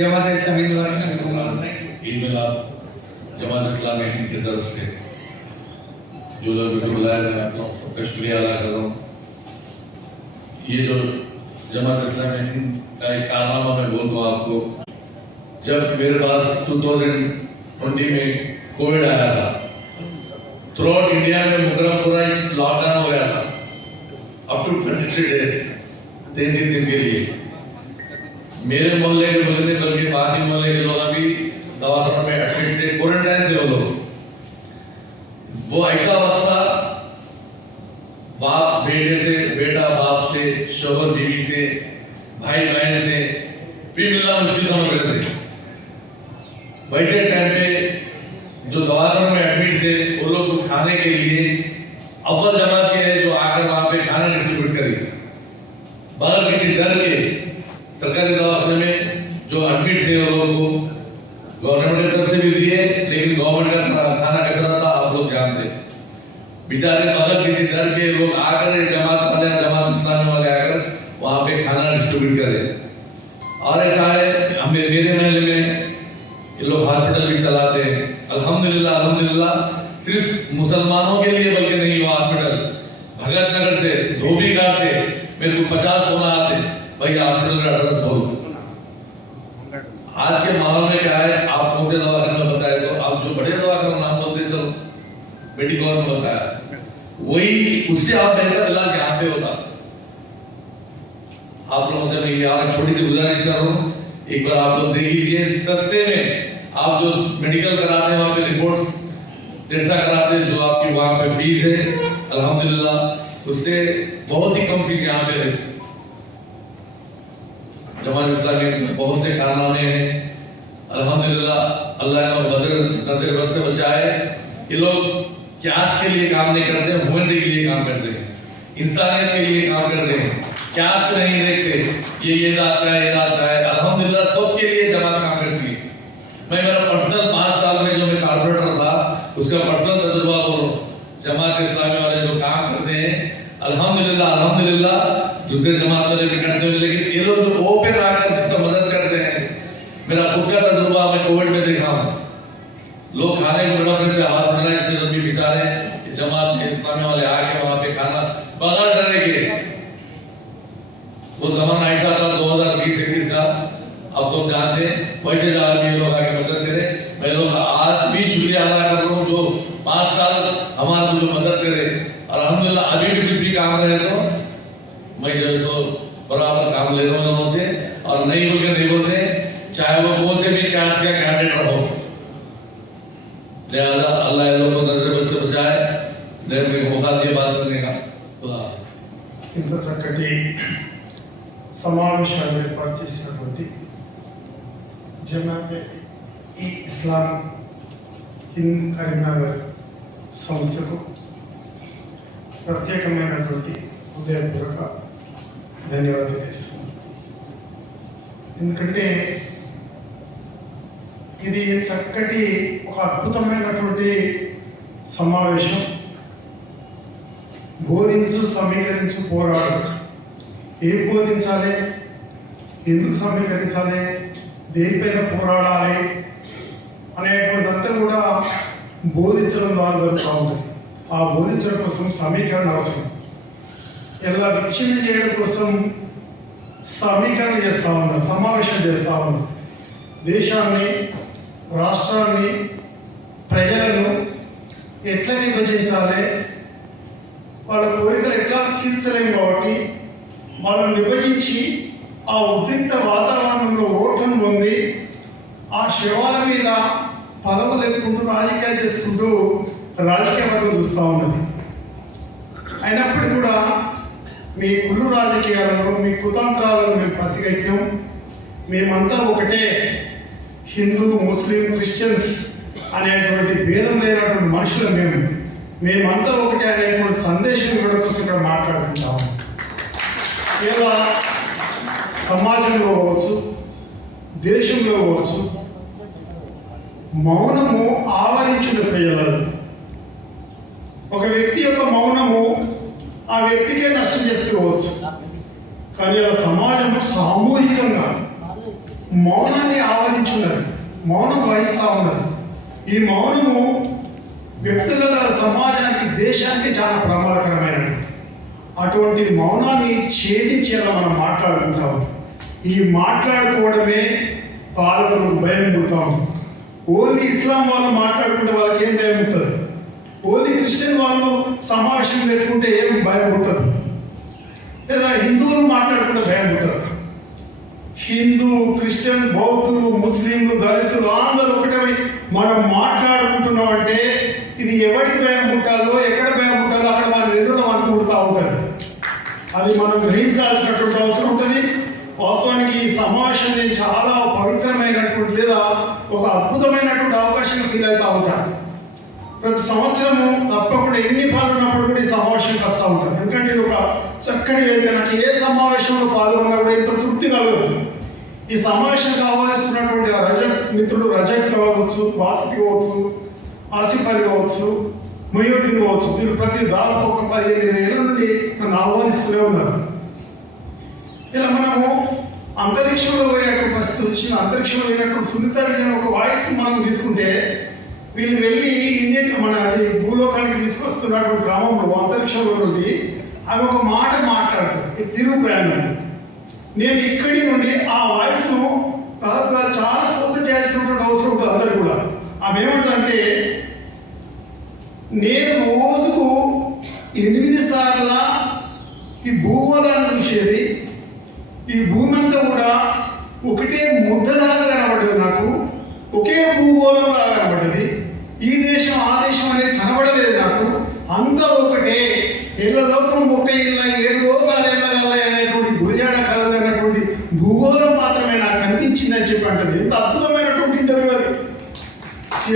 జమాత్ ఇస్లామీ హింద్ वाले ईद मिलाद जमात इस्लामी हिंद की तरफ से जो लोग मुझे बुलाया, मैं अपना सबका शुक्रिया अदा कर रहा हूँ। ये जो जमात इस्लामी हिंद का एक कारनामा मैं बोलता हूँ आपको, जब मेरे पास 2020 में कोविड आया था थ्रू आउट इंडिया में मुकर्रम पूरा लॉकडाउन हो गया था अप टू 23 डेज 33 दिन के लिए। मेरे मोहल्ले के लोगों ने बल्कि बाकी मोहल्ले के लोग भी दवाखानों में एडमिट थे, क्वारंटाइन थे वो लोग। वो ऐसा अवस्था बाप बेटे से, बेटा बाप से, शोहर बीवी से, भाई बहन से भी मिलना मुश्किल समझ रहे थे। वैसे टाइम पे जो दवाखानों में एडमिट थे वो लोग खाने के लिए अव्वल जमात के हैं जो आकर वहां पे खाना डिस्ट्रीब्यूट करेंगे। बगैर किसी डर के सरकारी दवाखाने में जो एडमिट थे वो लोगों को गवर्नमेंट की तरफ से भी दिए, लेकिन गवर्नमेंट का खाना कितना था आप लोग जानते। बेचारे बगैर किसी डर के लोग आकर जमात इस्लामी वाले आकर वहां पे खाना डिस्ट्रीब्यूट करें। और ऐसा है मेरे महल्ले में लोग हॉस्पिटल भी चलाते हैं। अल्हम्दुलिल्लाह सिर्फ मुसलमानों के लिए बल्कि नहीं हुआ हॉस्पिटल। भगत नगर से, धोबी घाट से मेरे को 50 फोन आते भाई हॉस्पिटल का एड्रेस बोलो। आज के माहौल में क्या है, आप कौन से दवाखाने में बताए तो आप जो बड़े दवाखाने नाम बोलते चलो मेडिकल में बताया, वही उससे आप बेहतर इलाज यहाँ पे होता। आप लोगों से मैं यार छोटी सी गुजारिश कर रहा हूँ, एक बार आप लोग देख लीजिए सस्ते में आप जो मेडिकल कराते हैं वहाँ पे रिपोर्ट्स जैसा कराते हैं, जो आपकी वहाँ पे फीस है अल्हम्दुलिल्लाह उससे बहुत ही कम फीस यहाँ पे रहती है। जमात इस्लामी में बहुत से कारनामे हैं अल्हम्दुलिल्लाह। अल्लाह ने नजर बद से बचाए। ये लोग क्यास के लिए काम नहीं करते, ह्यूमनिटी के लिए काम करते हैं, इंसानियत के लिए काम करते हैं। क्यास नहीं देखते ये जात का है, ये जात का है। अल्हम्दुलिल्लाह सबके लिए जमात काम करती है। मैं मेरा पर्सनल 5 साल में जो मैं कारपोरेटर था उसका पर्सनल तजुर्बा बोल रहा हूँ। जमात इस्लामी वाले जो काम करते हैं अल्हम्दुलिल्लाह दूसरे जमात वाले भी करते हैं, लेकिन ये लोग जो ओपन आकर जिसका मदद करते हैं, मेरा खुद का तजुर्बा मैं कोविड में देखा हूँ। लोग खाने को बड़ा करते हॉस्पिटलाइज से भी बेचारे जमात इस्लामी वाले आके वहां पे खाना बगैर डरे के। वो जमाना ऐसा था 2020-21 का, अब तो जानते हैं पैसे जा रहे लोग आके मदद करे। मैं लोग आज भी शुक्रिया अदा कर रहा हूँ जो 5 साल हमारे जो मदद करे। अल्हम्दुलिल्लाह अभी भी कुछ भी काम रहे तो मैं जो सो बराबर काम ले रहा हूँ दोनों से, और नहीं बोल के नहीं बोलते, चाहे वो से भी कैश या कैंडिडेट रहो। लिहाजा अल्लाह लोगों को नजर से बचाए, मेरे को मौका दिया बात करने का। ఇంత చక్కటి సమావేశాలు ఏర్పాటు చేసినటువంటి జమాతే ఇస్లాం హింద్ కరీంనగర్ సంస్థకు ప్రత్యేకమైనటువంటి హృదయపూర్వక ధన్యవాదాలు తెలియజేస్తున్నాను. ఎందుకంటే ఇది చక్కటి ఒక అద్భుతమైనటువంటి సమావేశం. బోధించు, సమీకరించు, పోరాడు. ఏం బోధించాలి, ఎందుకు సమీకరించాలి, దేనిపైన పోరాడాలి అనేటువంటి అంతా కూడా బోధించడం ద్వారా జరుగుతూ ఉంటుంది. ఆ బోధించడం కోసం సమీకరణ అవసరం. ఇలా విచ్ఛిన్న చేయడం కోసం సమీకరణ చేస్తూ ఉన్నారు, సమావేశం చేస్తూ ఉన్నారు. దేశాన్ని, రాష్ట్రాన్ని, ప్రజలను ఎట్లా విభజించాలి, వాళ్ళ కోరికలు ఎట్లా తీర్చలేము కాబట్టి వాళ్ళని విభజించి ఆ ఉద్రిక్త వాతావరణంలో ఓట్లను పొంది ఆ శివాల మీద పదవులు ఎక్కుంటూ రాజకీయాలు చేసుకుంటూ రాజకీయ వర్గం చూస్తూ ఉన్నది. అయినప్పటికీ కూడా మీ కుళ్ళు రాజకీయాలను, మీ కుతంత్రాలను మేము పసిగట్టాం. మేమంతా ఒకటే, హిందూ, ముస్లిం, క్రిస్టియన్స్ అనేటువంటి భేదం లేనటువంటి మనుషులు మేమంతా ఒకటే అనేటువంటి సందేశం ఇవ్వడం కోసం ఇక్కడ మాట్లాడుకుంటాము. ఇలా సమాజంలో కావచ్చు, దేశంలో కావచ్చు, మౌనము ఆవరించిన ప్రజలను. ఒక వ్యక్తి యొక్క మౌనము ఆ వ్యక్తికే నష్టం చేసుకోవచ్చు, కానీ అలా సమాజము సామూహికంగా మౌనాన్ని ఆవరించున్నది, మౌనం వహిస్తూ ఉన్నది. ఈ మౌనము వ్యక్తుల సమాజానికి, దేశానికి చాలా ప్రమాదకరమైనది. అటువంటి మౌనాన్ని ఛేదించేలా మనం మాట్లాడుకుంటాము. ఈ మాట్లాడుకోవడమే పాలకులకు భయం పుడతాము. ఓన్లీ ఇస్లాం వాళ్ళు మాట్లాడుకుంటే వాళ్ళకి ఏం భయం ఉంటుంది? ఓన్లీ క్రిస్టియన్ వాళ్ళు సమావేశం పెట్టుకుంటే ఏం భయం ఉంటుంది, లేదా హిందువులు మాట్లాడుకుంటే భయం ఉంటుంది. హిందూ, క్రిస్టియన్, బౌద్ధులు, ముస్లింలు, దళితులు అందరూ ఒకటే మనం మాట్లాడుకుంటున్నాం అంటే ఇది ఎవరికి భయం పుట్టాలో, ఎక్కడ భయం పుట్టాలో అక్కడ మనం ఎదురు మనకు పుడతా ఉంటుంది. అది మనం గ్రహించాల్సినటువంటి అవసరం ఉంటుంది. వాస్తవానికి ఈ సమావేశం నేను చాలా పవిత్రమైనటువంటి లేదా ఒక అద్భుతమైనటువంటి అవకాశం ఫీల్ అవుతూ ఉంటాను. ప్రతి సంవత్సరము తప్పకుండా ఎన్ని పనులు ఉన్నప్పుడు కూడా ఈ సమావేశానికి వస్తూ ఉంటాను. ఎందుకంటే ఇది ఒక చక్కటి వేదిక. నాకు ఏ సమావేశంలో పాల్గొన్నా కూడా ఎంత తృప్తి కలగదు. ఈ సమావేశం కావాల్సినటువంటి మిత్రుడు రజత్ కావచ్చు, వాసిఫ్ కావచ్చు, ఆసిఫ్ అలీ కావచ్చు, మొయ్యుద్దీన్ కావచ్చు, మీరు ప్రతి దాదాపు ఒక 15 ఏళ్ళ నుండి నన్ను ఆహ్వానిస్తూనే ఉన్నారు. ఇలా మనము అంతరిక్షంలో పోయేటువంటి పరిస్థితి వచ్చిన అంతరిక్షంలో పోయినటువంటి సునీత విలియమ్స్ ఒక వాయిస్ మనం తీసుకుంటే, వీళ్ళు వెళ్ళి ఇండియన్ మన భూలోకానికి తీసుకొస్తున్నటువంటి గ్రామంలో అంతరిక్షంలో నుండి ఆమె ఒక మాట మాట్లాడుతుంది, తిరుగు ప్రయాణం. నేను ఇక్కడి నుండి ఆ వాయిస్ ను చాలా ఫోకస్ చేయాల్సినటువంటి అవసరం ఉంటుంది అందరు కూడా. ఆమె ఏమంటుందంటే, నేను రోజుకు 8 సార్ల ఈ భూగోళాన్ని చూసేది, ఈ భూమి అంతా కూడా ఒకటే ముద్దలాగా కనబడ్డది, నాకు ఒకే భూగోళం లాగా కనబడ్డది. ఈ దేశం ఆ దేశం అనేది కనబడలేదు నాకు, అంతా ఒకటే. ఇళ్ళ లోకం ఒక ఇళ్ళ 7 లోకాలు వెళ్ళగల అనేటువంటి గురిజాడ కలగనటువంటి భూగోళం మాత్రమే నాకు కనిపించిందని చెప్పి అంటది. ఎంత అద్భుతమైనటువంటి ఇంటర్వ్యూ అది.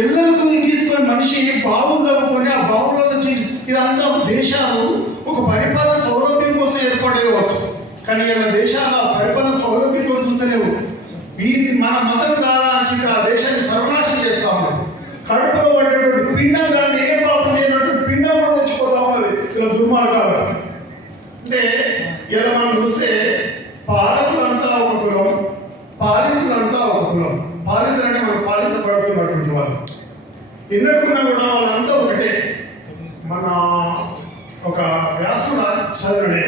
ఇళ్లకు తీసుకొని మనిషి బావులు తవ్వుకొని ఆ బావులలో ఇదంతా దేశాలు ఒక పరిపాలన సౌలభ్యం కోసం ఏర్పడవచ్చు, కానీ ఇలా దేశాల పరిపాలన సౌలభ్యం కోసం చూస్తలేవు. ఇది మన మతం కాదా అని చెప్పి ఆ దేశాన్ని సర్వనాశనం చేస్తా ఉన్నారు. కడుపులో పడేటువంటి పిండం కానీ ఏ పాపం చేయనటువంటి పిండం కూడా తెచ్చిపోతా ఉన్నది ఇలా దుర్మార్గాలు. అంటే ఇలా మనం చూస్తే పాలకులంతా ఒక కులం, పాలితులంతా ఒక కులం. పాలితులు అంటే మనం పాలించబడుతున్నటువంటి వాళ్ళు ఎన్నడుకున్నా కూడా వాళ్ళంతా ఒకటే. మన ఒక వ్యాసుడు చదివనే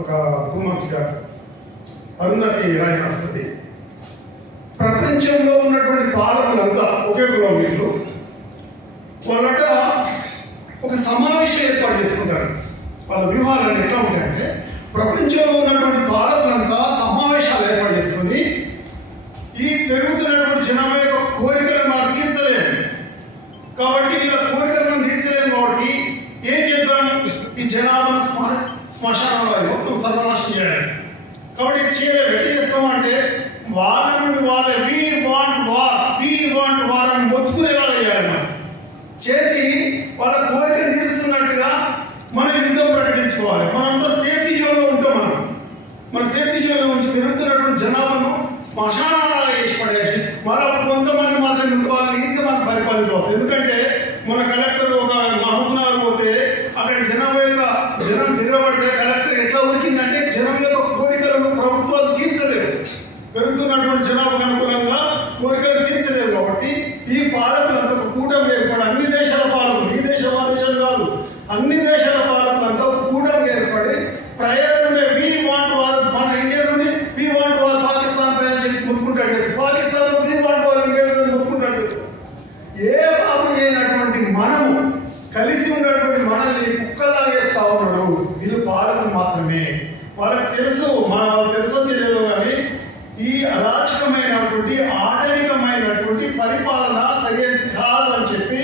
ఒక భూమంస్గా అరుంధతి రాయి రాస్తుంది, ప్రపంచంలో ఉన్నటువంటి పాలకులంతా ఒకే కులం వీళ్ళు. వాళ్ళట ఒక సమావేశం ఏర్పాటు చేసుకుంటారు. వాళ్ళ వ్యూహాలన్నీ ఎట్లా ఉంటాయంటే, ప్రపంచంలో ఉన్నటువంటి పాలకులంతా సమావేశాలు ఏర్పాటు చేసుకుని ఈ పెరుగుతున్నటువంటి జనాభా యొక్క కోరికలను మనం తీర్చలేము కాబట్టి, వీళ్ళ కోరికలను తీర్చలేము కాబట్టి ఏం చేద్దాం, ఈ జనాభాను శ్మశానంలో మొత్తం సర్వనాశనం చేయాలి. కాబట్టి చేయలేము. ఎట్లా చేస్తామంటే వాళ్ళ నుండి వాళ్ళే వీ వాంట్ వార్ అని మొత్తుకునేలాగా చేయాలి. మనం చేసి వాళ్ళ కోరిక తీరుస్తున్నట్టుగా మనం యుద్ధం ప్రకటించుకోవాలి. మనంతా సేఫ్టీ జోన్లో ఉంటాం. మన సేఫ్టీ జోన్లో ఉంచి పెరుగుతున్నటువంటి జనాభాను శ్మశానాలుగా వేసి పడేసి మళ్ళీ కొంతమంది మాత్రం ముందు వాళ్ళని ఈజీగా మనం పరిపాలించవచ్చు. ఎందుకంటే మన కలెక్టర్ ఒక మహబూబ్నగర్ పోతే అక్కడ జనం తిరగబడితే కలెక్టర్ ఎట్లా ఉరికిందంటే, జనం యొక్క కోరికలను ప్రభుత్వాలు తీర్చలేవు. పెరుగుతున్నటువంటి జనాభాకు అనుకూలంగా కోరికలు తీర్చలేవు. కాబట్టి ఈ పాలకులంతా ఒక కూటమి ఏర్పడి, అన్ని దేశాల పాలకులు, ఈ దేశం ఆ దేశాలు కాదు, అన్ని దేశాల పాలకులంతా ఒక కూటమి ఏర్పడి ప్రయాణంలో వీ వాంట్ వార్, మన ఇండియా నుండి వీ వాంట్ వార్ పాకిస్తాన్ పై అని చెప్పి ముట్టుకుంటాడు కదా, Pakistan we want war India ముట్టుకుంటాడు కదా. ఏ పాపం చేయనటువంటి మనము కలిసి ఉన్నటువంటి మనల్ని కుక్కలా వేస్తా ఉన్నాడు. వీళ్ళు పాలకులు మాత్రమే. వాళ్ళకి తెలుసు, వాళ్ళకి తెలుసో తెలియదు కానీ ఈ అరాచకమైనటువంటి ఆటవికమైనటువంటి పరిపాలన సరైనది కాదు అని చెప్పి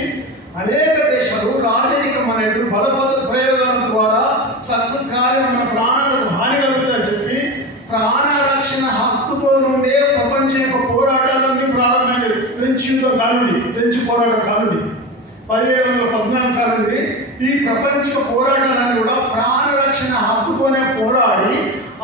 అనేక దేశాలు రాజరికం అనేటువంటి బలపద ప్రయోగాల ద్వారా సక్సెస్ కాని మన ప్రాణాలకు హాని కలుగుతుందని చెప్పి ప్రాణ రక్షణ హక్కుతో నుండే ప్రపంచం యొక్క పోరాటాలన్నీ ప్రారంభమైనవి. ఫ్రెంచ్ యుద్ధం కానుండి, ఫ్రెంచ్ పోరాటం కానుండి, 1714 కానుండి, ఈ ప్రపంచ పోరాటాలన్నీ కూడా ప్రాణ రక్షణ హక్కుతోనే పోరాడి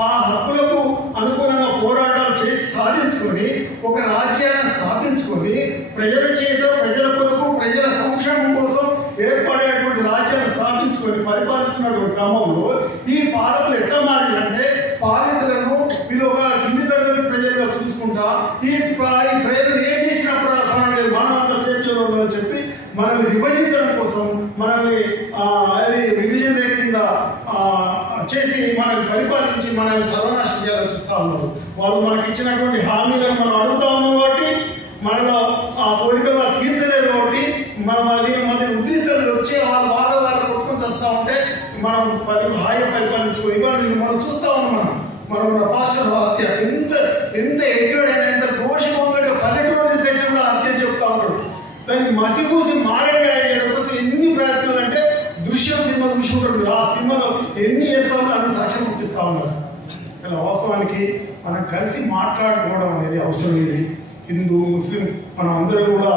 ఆ హక్కులకు అనుగుణంగా పోరాటాలు చేసి సాధించుకొని ఒక రాజ్యాన్ని స్థాపించుకొని ప్రజల చేత, ప్రజల కొరకు, ప్రజల సంక్షేమం కోసం ఏర్పడేటువంటి రాజ్యాన్ని స్థాపించుకొని పరిపాలిస్తున్నటువంటి క్రమంలో ఈ పాలకులు ఎట్లా మారిందంటే, పాలితులను వీళ్ళు ఒక కింది తరగతి ప్రజలుగా చూసుకుంటా ఈ ప్రజలు ఏం చేసినప్పుడు పర్వాలేదు మనమంతా సేఫ్టీలో ఉండాలని చెప్పి మనల్ని విభజించడం కోసం, మనల్ని అది విభజన కింద చేసి మనల్ని పరిపాలించి మనల్ని సర్వనాశనం చేయాలని చూస్తూ ఉన్నారు. వాళ్ళు మనకి ఇచ్చినటువంటి హామీలను మనం అడుగుతా ఉన్నాం కాబట్టి, మనలో ఆ కోరికలు తీర్చలేదు కాబట్టి మన మధ్య మనం చూస్తా ఉన్నాం. మనం మన పాస్టర్ హత్య ఎంత ఎడ్డోడైనా ఎంత ఘోషంగా పల్లెటూరు సెక్షన్ కూడా హత్య చెప్తా ఉన్నాడు. దానికి మసిపూసి మారేయడం కోసం ఎన్ని ప్రయత్నాలు అంటే దృశ్యం సినిమా చూసుకుంటాడు. ఆ సినిమాలో ఎన్ని చేస్తా ఉన్నారు అన్ని సాక్ష్యం గుర్తిస్తా ఉన్నారు. ఇలా వాస్తవానికి మనం కలిసి మాట్లాడుకోవడం అనేది అవసరం. ఇది హిందూ ముస్లిం మనం అందరూ కూడా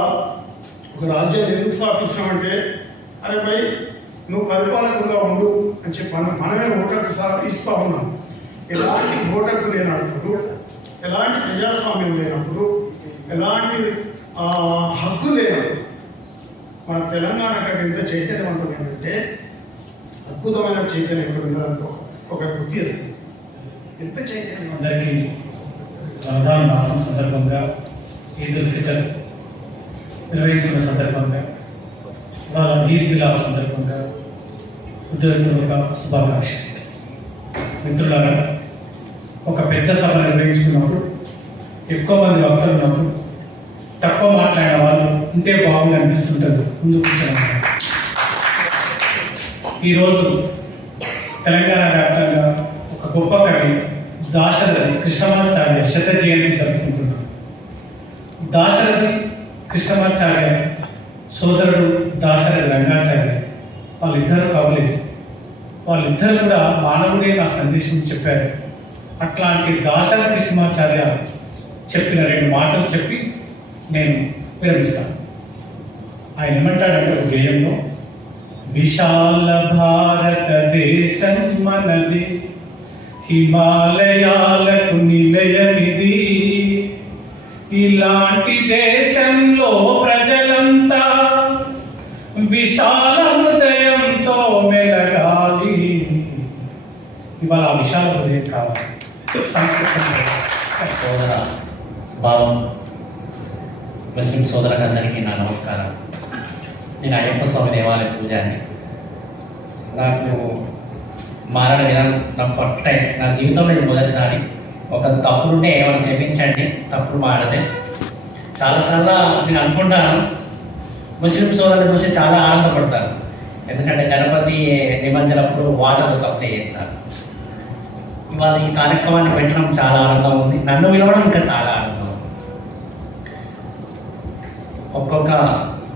ఒక రాజ్యాన్ని ఎందుకు స్థాపించామంటే అరే భయ్ నువ్వు పరిపాలకులుగా ఉండు అని చెప్పి మనమే ఓటకు ఇస్తా ఉన్నాం. ఎలాంటి ఓటకు లేనప్పుడు, ఎలాంటి ప్రజాస్వామ్యం లేనప్పుడు, ఎలాంటి హక్కు లేనప్పుడు మన తెలంగాణ కంటే ఎంత చైతన్యవంతం ఏంటంటే అద్భుతమైన చైతన్యం ఎక్కడ ఉందో ఒక గుర్తు చేస్తుంది. ఎంత చైతన్యం. అందరికీ రంజాన్ మాసం సందర్భంగా ఈదుల్ ఫితర్ నిర్వహించిన సందర్భంగా వాళ్ళ ఈద్ మిలాద్ సందర్భంగా హృదయపూర్వక శుభాకాంక్షలు. మిత్రులారా, ఒక పెద్ద సభ నిర్వహించుకున్నప్పుడు ఎక్కువ మంది వక్తలు ఉన్నప్పుడు తక్కువ మాట్లాడిన వాళ్ళు ఉంటే బాగుంది అనిపిస్తుంటుంది. ముందు కూర్చొని ఈరోజు తెలంగాణ వ్యాప్తంగా ఒక గొప్ప కవి దాశరథి కృష్ణమాచార్య శత జయంతి జరుపుకుంటున్నాం. దాశరథి కృష్ణమాచార్య సోదరుడు దాశరథి రంగాచార్య వాళ్ళిద్దరు కవులే. వాళ్ళిద్దరు కూడా మానవుడే నా సందేశం చెప్పారు. అట్లాంటి దాశరథి కృష్ణమాచార్య చెప్పిన 2 మాటలు చెప్పి నేను విరమిస్తాను. ఆయన ఏమంటాడంటే ఒక గేయంలో, విశాల భారతదేశం మనది, హిమాలయాలకు నిలయమిది, ఇలాంటి దేశంలో ప్రజలంతా విశాల హృదయంతో మెలగాలి. ఇవాళ ఆ విశాల హృదయం కావాలి. సోదర భావం ముస్లిం సోదరులందరికీ నా నమస్కారం. నేను అయ్యప్ప స్వామి దేవాలయ పూజారిని. నాకు మారణ విధానం నాకు ఫస్ట్ టైం నా జీవితంలో ఇది మొదటిసారి. ఒక తప్పులుంటే ఏమైనా క్షమించండి, తప్పుడు మాడదే. చాలాసార్లు నేను అనుకుంటాను ముస్లిం సోదరులు చూసి చాలా ఆనందపడతారు. ఎందుకంటే గణపతి నిమజ్జనప్పుడు వాటర్ సప్లై చేస్తారు. ఇవాళ ఈ కార్యక్రమాన్ని పెట్టడం చాలా ఆనందం ఉంది. నన్ను వినవడం ఇంకా చాలా ఆనందం ఉంది. ఒక్కొక్క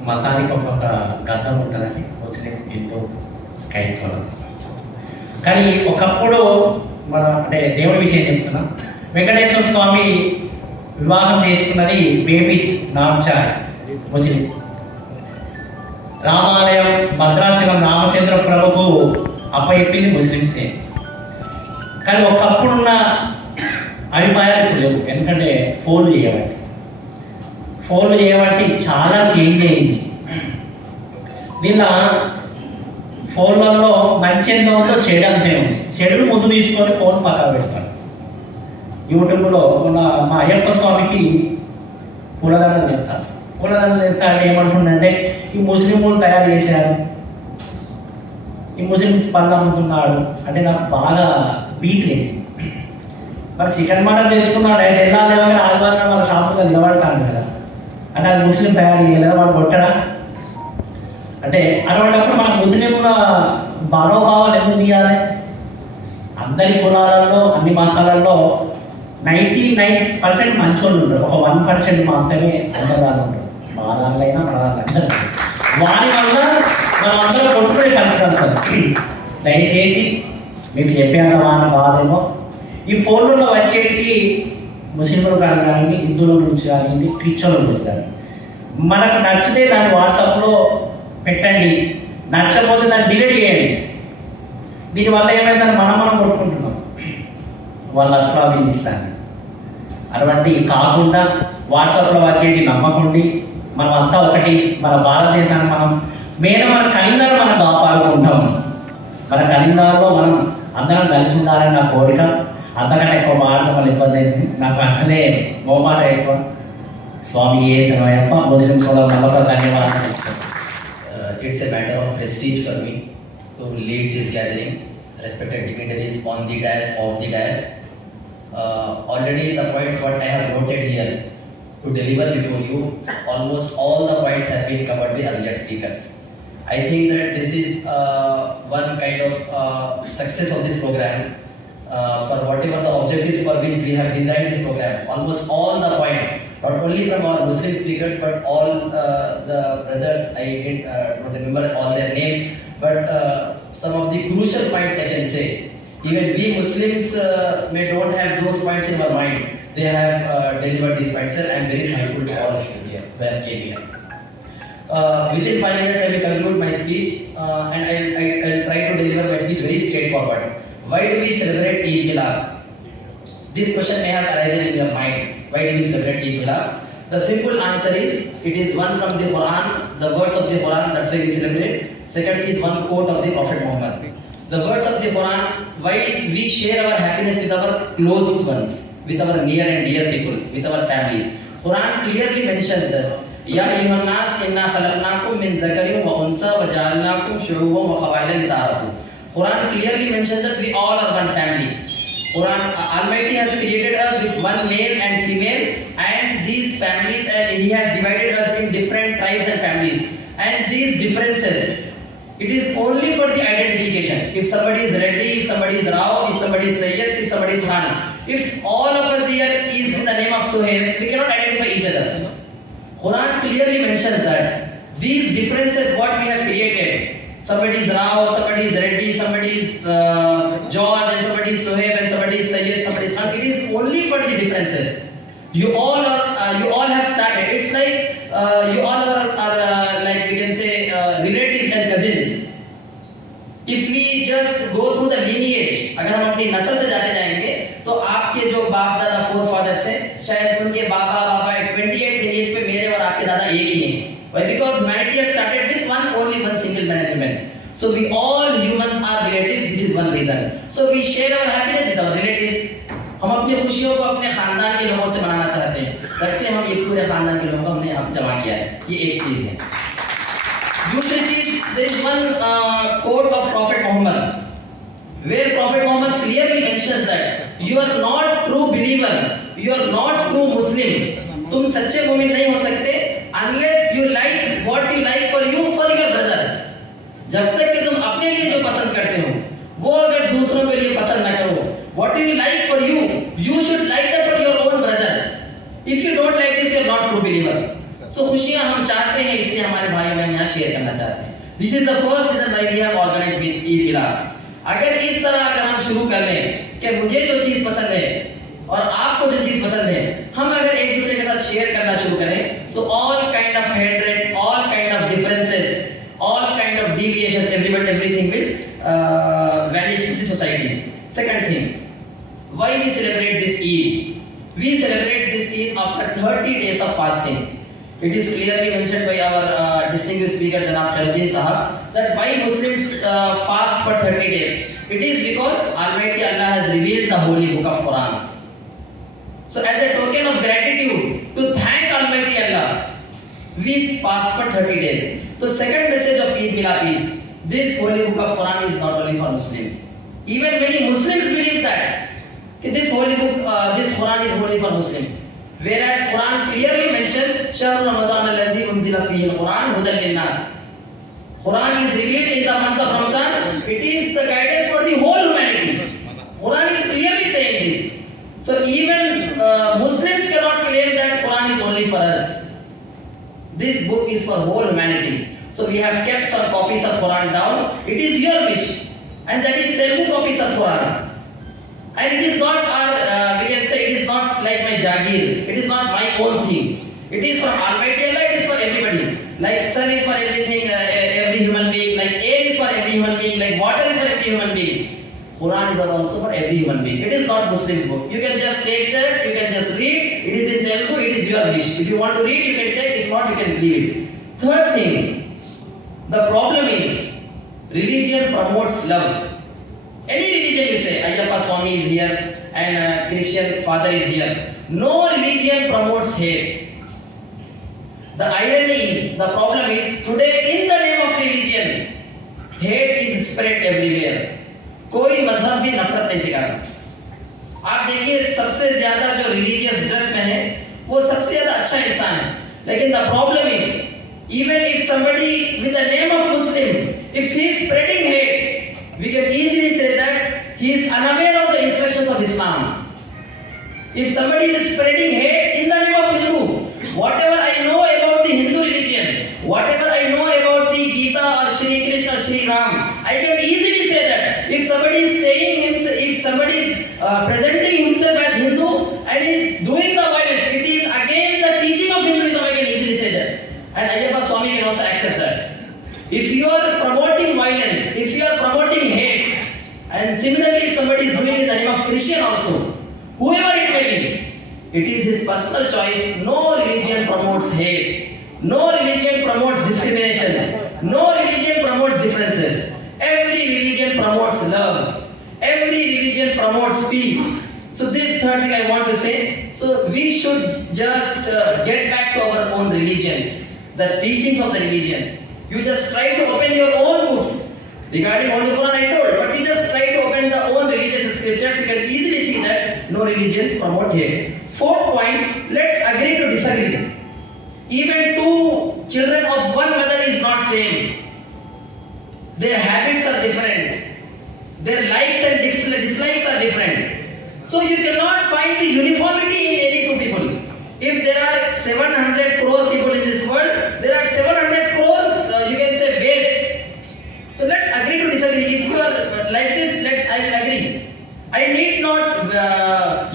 మతానికి ఒక్కొక్క గతం ఉంటుందని ముస్లిం, హిందూ, క్రైస్తవులు. కానీ ఒకప్పుడు మన అంటే దేవుడి విషయం చెప్తున్నాం. వెంకటేశ్వర స్వామి వివాహం చేసుకున్నది బేబీ నాంచార్ ముస్లిం. రామాలయం భద్రాచలం రామచంద్ర ప్రభుకు అప్పచెప్పింది ముస్లింసే. కానీ ఒకప్పుడున్న అభిప్రాయాలు ఇప్పుడు లేవు. ఎందుకంటే ఫోన్లు చేయబట్టి చాలా చేంజ్ అయింది. దీనిలో ఫోన్లలో మంచి ఎంత ఉందో చెడు అంతే ఉంది. చెడును ముందు తీసుకొని ఫోన్ పక్కన పెడతాడు. యూట్యూబ్లో మా అయ్యప్ప స్వామికి పూలదండలు తెస్తాడు. పూలదండలు తెస్తాడు ఏమంటుండంటే ఈ ముస్లింలు తయారు చేశారు, ఈ ముస్లిం పనులు అమ్ముతున్నాడు అంటే నాకు బాగా బీట్ వేసి. మరి చికెన్ మటన్ తెచ్చుకున్నాడు, అయితే ఎలా లేవగానే ఆదివారం వాళ్ళ షాపులో నిలబడతాను కదా అంటే అది ముస్లిం తయారు చేయలేదు, వాడు కొట్టడా అంటే అటువంటిప్పుడు మన ముస్లింల భావోభావాలు ఎందుకు తీయాలి? అందరి కులాలలో అన్ని మతాలలో 99% మంచోళ్ళు ఉంటారు, ఒక 1% మాత్రమే అన్నదాలు ఉంటారు. మా దానిలైనా మన దానిలో అందరూ వారి వల్ల మనందరూ కొట్టుకునే కలిసి. దయచేసి మీకు చెప్పేంత మన బాధేమో ఈ ఫోన్లలో వచ్చేటికి ముస్లింలు కానివ్వండి, హిందువుల గురించి కానివ్వండి, క్రిస్టియన్ల గురించి కానీ మనకు నచ్చితే దాన్ని వాట్సాప్లో పెట్టండి, నచ్చకపోతే దాన్ని డిలీట్ చేయండి. దీనివల్ల ఏమైందని మనం కొట్టుకుంటున్నాం వాళ్ళ అట్లా ఇట్లాంటి అటువంటి కాకుండా వాట్సాప్లో వచ్చేటి నమ్మకండి. మనం అంతా ఒకటి, మన భారతదేశాన్ని మన కరీంనగర్ మనం కాపాడుకుంటాం. మన కరీంనగర్లో మనం అందరం కలిసి ఉండాలని నా కోరిక. అంతకంటే ఎక్కువ మాట్లాడడం వల్ల ఇబ్బంది అయింది నాకు. అసలే మోమాట ఎక్కువ. స్వామి ఏ శరణయ్యప్ప. ముస్లిం సోదరులకు ధన్యవాదాలు. It's a matter of prestige for me to lead this gathering. Respected dignitaries on the dais, off the dais. Already the points what I have noted here to deliver before you, almost all the points have been covered by earlier speakers. I think that this is one kind of success of this program. for whatever the objectives for which we have designed this program. Almost all the points, not only from our Muslim speakers, but all the brothers, I don't remember all their names, but some of the crucial points I can say. Even we Muslims may don't have those points in our mind. They have delivered these points, sir. I am very thankful to all of you here who have came here. Within 5 minutes, I will conclude my speech, and I'll try to deliver my speech very straightforward. Why do we celebrate Eid Milad? This question may have arisen in your mind. Why do we celebrate Eid Milad? The simple answer is, it is one from the Quran, the words of the Quran, that's why we celebrate. Second is one quote of the Prophet Muhammad. The words of the Quran, why we share our happiness with our close ones, with our near and dear people, with our families. Quran clearly mentions this. Ya ayyuhan nas inna khalaqnakum min zakarin wa unsa wa ja'alnakum shu'uban wa qaba'ila lita'arafu. Quran clearly mentions us, we all are one family. Quran, Almighty has created us with one male and female, and these families, and He has divided us in different tribes and families. And these differences, it is only for the identification. If somebody is Reddy, if somebody is Rao, if somebody is Sayyid, if somebody is Khan, if all of us here is in the name of Suhaib, we cannot identify each other. Quran clearly mentions that these differences, what we have created, somebody is Rao, somebody is Reddy, somebody is George, and somebody is Suhaib, and somebody is Sayyid, somebody is Khan. It is only for the differences. You all have started. It's like you all are like we can say relatives and cousins. If we just go through the lineage, अगर हम अपनी नस्ल से जाते जाएंगे, तो आपके जो बाप दादा फोर फादर्स हैं, शायद उनके बाबा 28 lineage पे मेरे और आपके दादा एक ही हैं. Why? Because humanity has started with only one single man and woman. So we all humans are relatives. This is one reason. So we share our happiness with our relatives. हम अपनी खुशियों को अपने खानदान के लोगों से मनाना चाहते हैं. इसलिए हम ये पूरे खानदान के लोगों को हमने यहाँ जमा किया है. ये एक चीज है. दूसरी चीज, there is one quote of Prophet Muhammad, where Prophet Muhammad clearly mentions that you are not true believer, you are not true Muslim. तुम सच्चे मोमिन नहीं हो सकते unless you like what you like for you, for your brother. जब तक कि तुम अपने लिए जो पसंद करते हो, वो अगर दूसरों के लिए पसंद न करो, what do you like for you, you should like that for your own brother. If you don't like this, you are not true believer. So खुशियां हम चाहते हैं, इसलिए हमारे भाई बहन यहाँ शेयर करना चाहते हैं. This is the first reason why we have organized Eid Milad. अगर इस तरह अगर हम शुरू कर लें कि मुझे जो चीज पसंद है और आपको जो चीज पसंद है, हम अगर एक दूसरे के साथ शेयर करना शुरू करें, so all kind of hatred, all kind of differences, all kind of deviations, everything will vanish in the society. Second thing, why we celebrate this Eid? We celebrate this Eid after 30 days of fasting. It is clearly mentioned by our distinguished speaker Janab Khairuddin Sahab that why Muslims fast for 30 days. It is because Almighty Allah has revealed the holy book of Quran. So as a token of gratitude to thank Almighty Allah, we fast for 30 days. So second message of Eid Milad is, this holy book of Quran is not only for Muslims. Even many Muslims believe that this holy book, this Quran is only for Muslims. Whereas Quran clearly mentions Shahr Ramadan allazi unzila fihi al-Quran hudan lin-nas. Quran is revealed in the month of Ramadan. It is the guidance for the whole humanity. Quran is clearly saying this. So even Muslims cannot claim that Quran is only for us. This book is for whole humanity. So we have kept some copies of Quran down. It is your wish, and that is Telugu copies of Quran. And it is not our, we can say it is not like my Jagir. It is not my own thing. It is from Almighty Allah. It is for everybody. Like sun is for everything, every human being. Like air is for every human being. Like water is for every human being. Quran is also for every human being. It is not Muslim's book. You can just take that. You can just read. It is in Telugu. It is your wish. If you want to read, you can take. If not, you can leave it. Third thing, the problem is religion promotes love. Any religion you say, Ayyappa Swami is here and Christian father is here. No religion promotes hate. The irony is, the problem is, today in the name of religion, hate is spread everywhere. कोई मजहब भी नफरत नहीं सिखाता. आप देखिए सबसे ज्यादा जो रिलीजियस ड्रेस में है, वो सबसे ज्यादा अच्छा इंसान है. लेकिन the problem is, even if somebody with the name of Muslim, if he is spreading hate, we can easily say that he is unaware of the instructions of Islam. If somebody is spreading hate in the name of Hindu, whatever I know about the Hindu religion, whatever I know about the Gita or Shri Krishna, Shri Ram, I can easily say that if somebody is saying himself, if somebody is presenting himself as Hindu and is doing the violence, it is against the teaching of Hinduism, I can easily say that. And Ayyappa Swami can also accept that. If you are promoting violence, if you are promoting hate, and similarly if somebody is doing in the name of Christian also, whoever it may be, it is his personal choice. No religion promotes hate. No religion promotes discrimination. No religion promotes differences. Every religion promotes love. Every religion promotes peace. So this third thing I want to say. So we should just get back to our own religions, the teachings of the religions. You just try to open your own books. Regarding Holy Quran I told, but you just try to open the own religious scriptures, you can easily see that no religions promote hate. Fourth point, let's agree to disagree. Even two children of one mother is not same. Their habits are different. Their likes and dislikes are different. So you cannot find the uniformity in any two people. If there are 700 crore people in this world, there are 700 crore, you can say, ways. So let's agree to disagree. If you are like this, I will agree.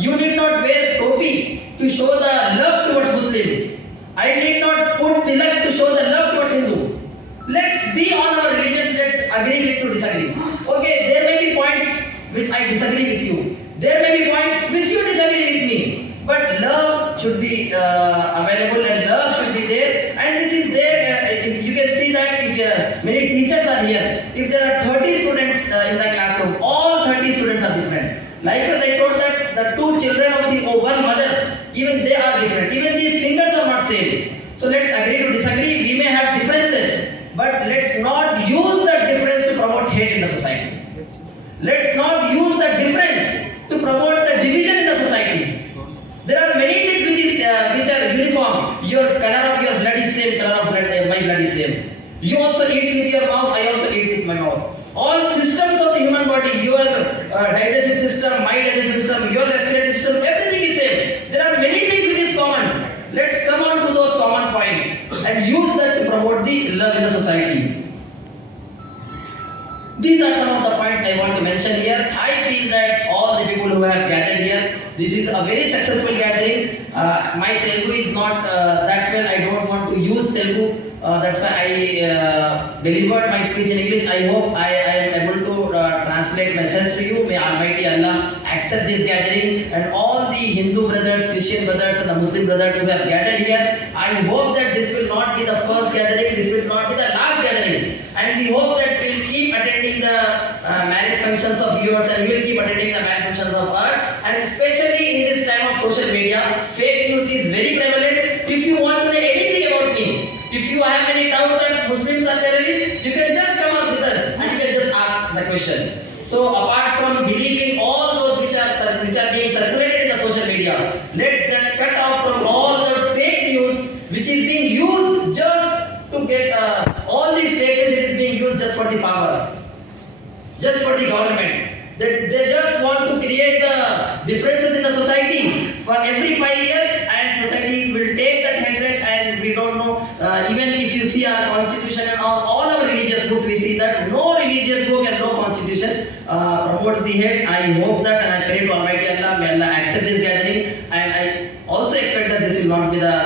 You need not wear topi to show the love towards Muslim. I need not put tilak to show the love towards Hindu. Let's be on our religions, let's agree to disagree. Okay, there may be points which I disagree with you. There may be points which you disagree with me. But love should be available and love should be there. And this is there. You can see that if many teachers are here. If there are 30 students in the classroom, all 30 students are different. Likewise, I told that the two children of the one mother, even they are different. Even these fingers are not same. So let's agree to disagree. We may have differences, but let's not use that difference to promote hate in the society. Let's not use that difference to promote the division in the society. There are many things which are uniform. Your color of your blood is same, color of my blood is same. You also eat with your mouth, I also eat with my mouth. All systems of the human body, your digestive system, my digestive system, your respiratory system, everything is same. There are many things which is common. Let's come on to those common points and use that to promote the love in the society. These are some of the points I want to mention here. I feel that all the people who have gathered here, this is a very successful gathering. My Telugu is not that well. I don't want to use Telugu. That's why I delivered my speech in English. I hope I am able to translate my sense to you. May Almighty Allah accept this gathering, and all the Hindu brothers, Christian brothers and the Muslim brothers who have gathered here. I hope that this will not be the first gathering, this will not be the last gathering. And we hope that we'll keep attending the marriage functions of yours, and we'll keep attending the marriage functions of ours. And especially in this time of social media, fake news is very prevalent. If you want to know anything about me, if you have any doubt that Muslims are terrorists, you can just come up with us and you can just ask the question. So apart from believing all those which are being circulated in the social media, let's then cut off from all those fake news which is being used just to get all these fake news. It is being used just for the power, just for the government. They just want to create the differences in the society for every 5 years, and society will take that hatred, and we don't know. Even if you see our constitution and all our religious books, we see that no religious book and no constitution promotes the hate. I hope that, and I pray to Almighty Allah, may Allah accept this gathering, and I also expect that this will not be the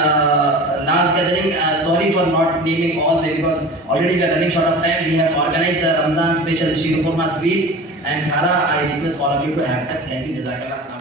last gathering. Sorry for not naming all the, because already we are running short of time. We have organized the Ramzan special Shirupurma sweets and Khara. I request all of you to have that. Thank you. Jazakallah.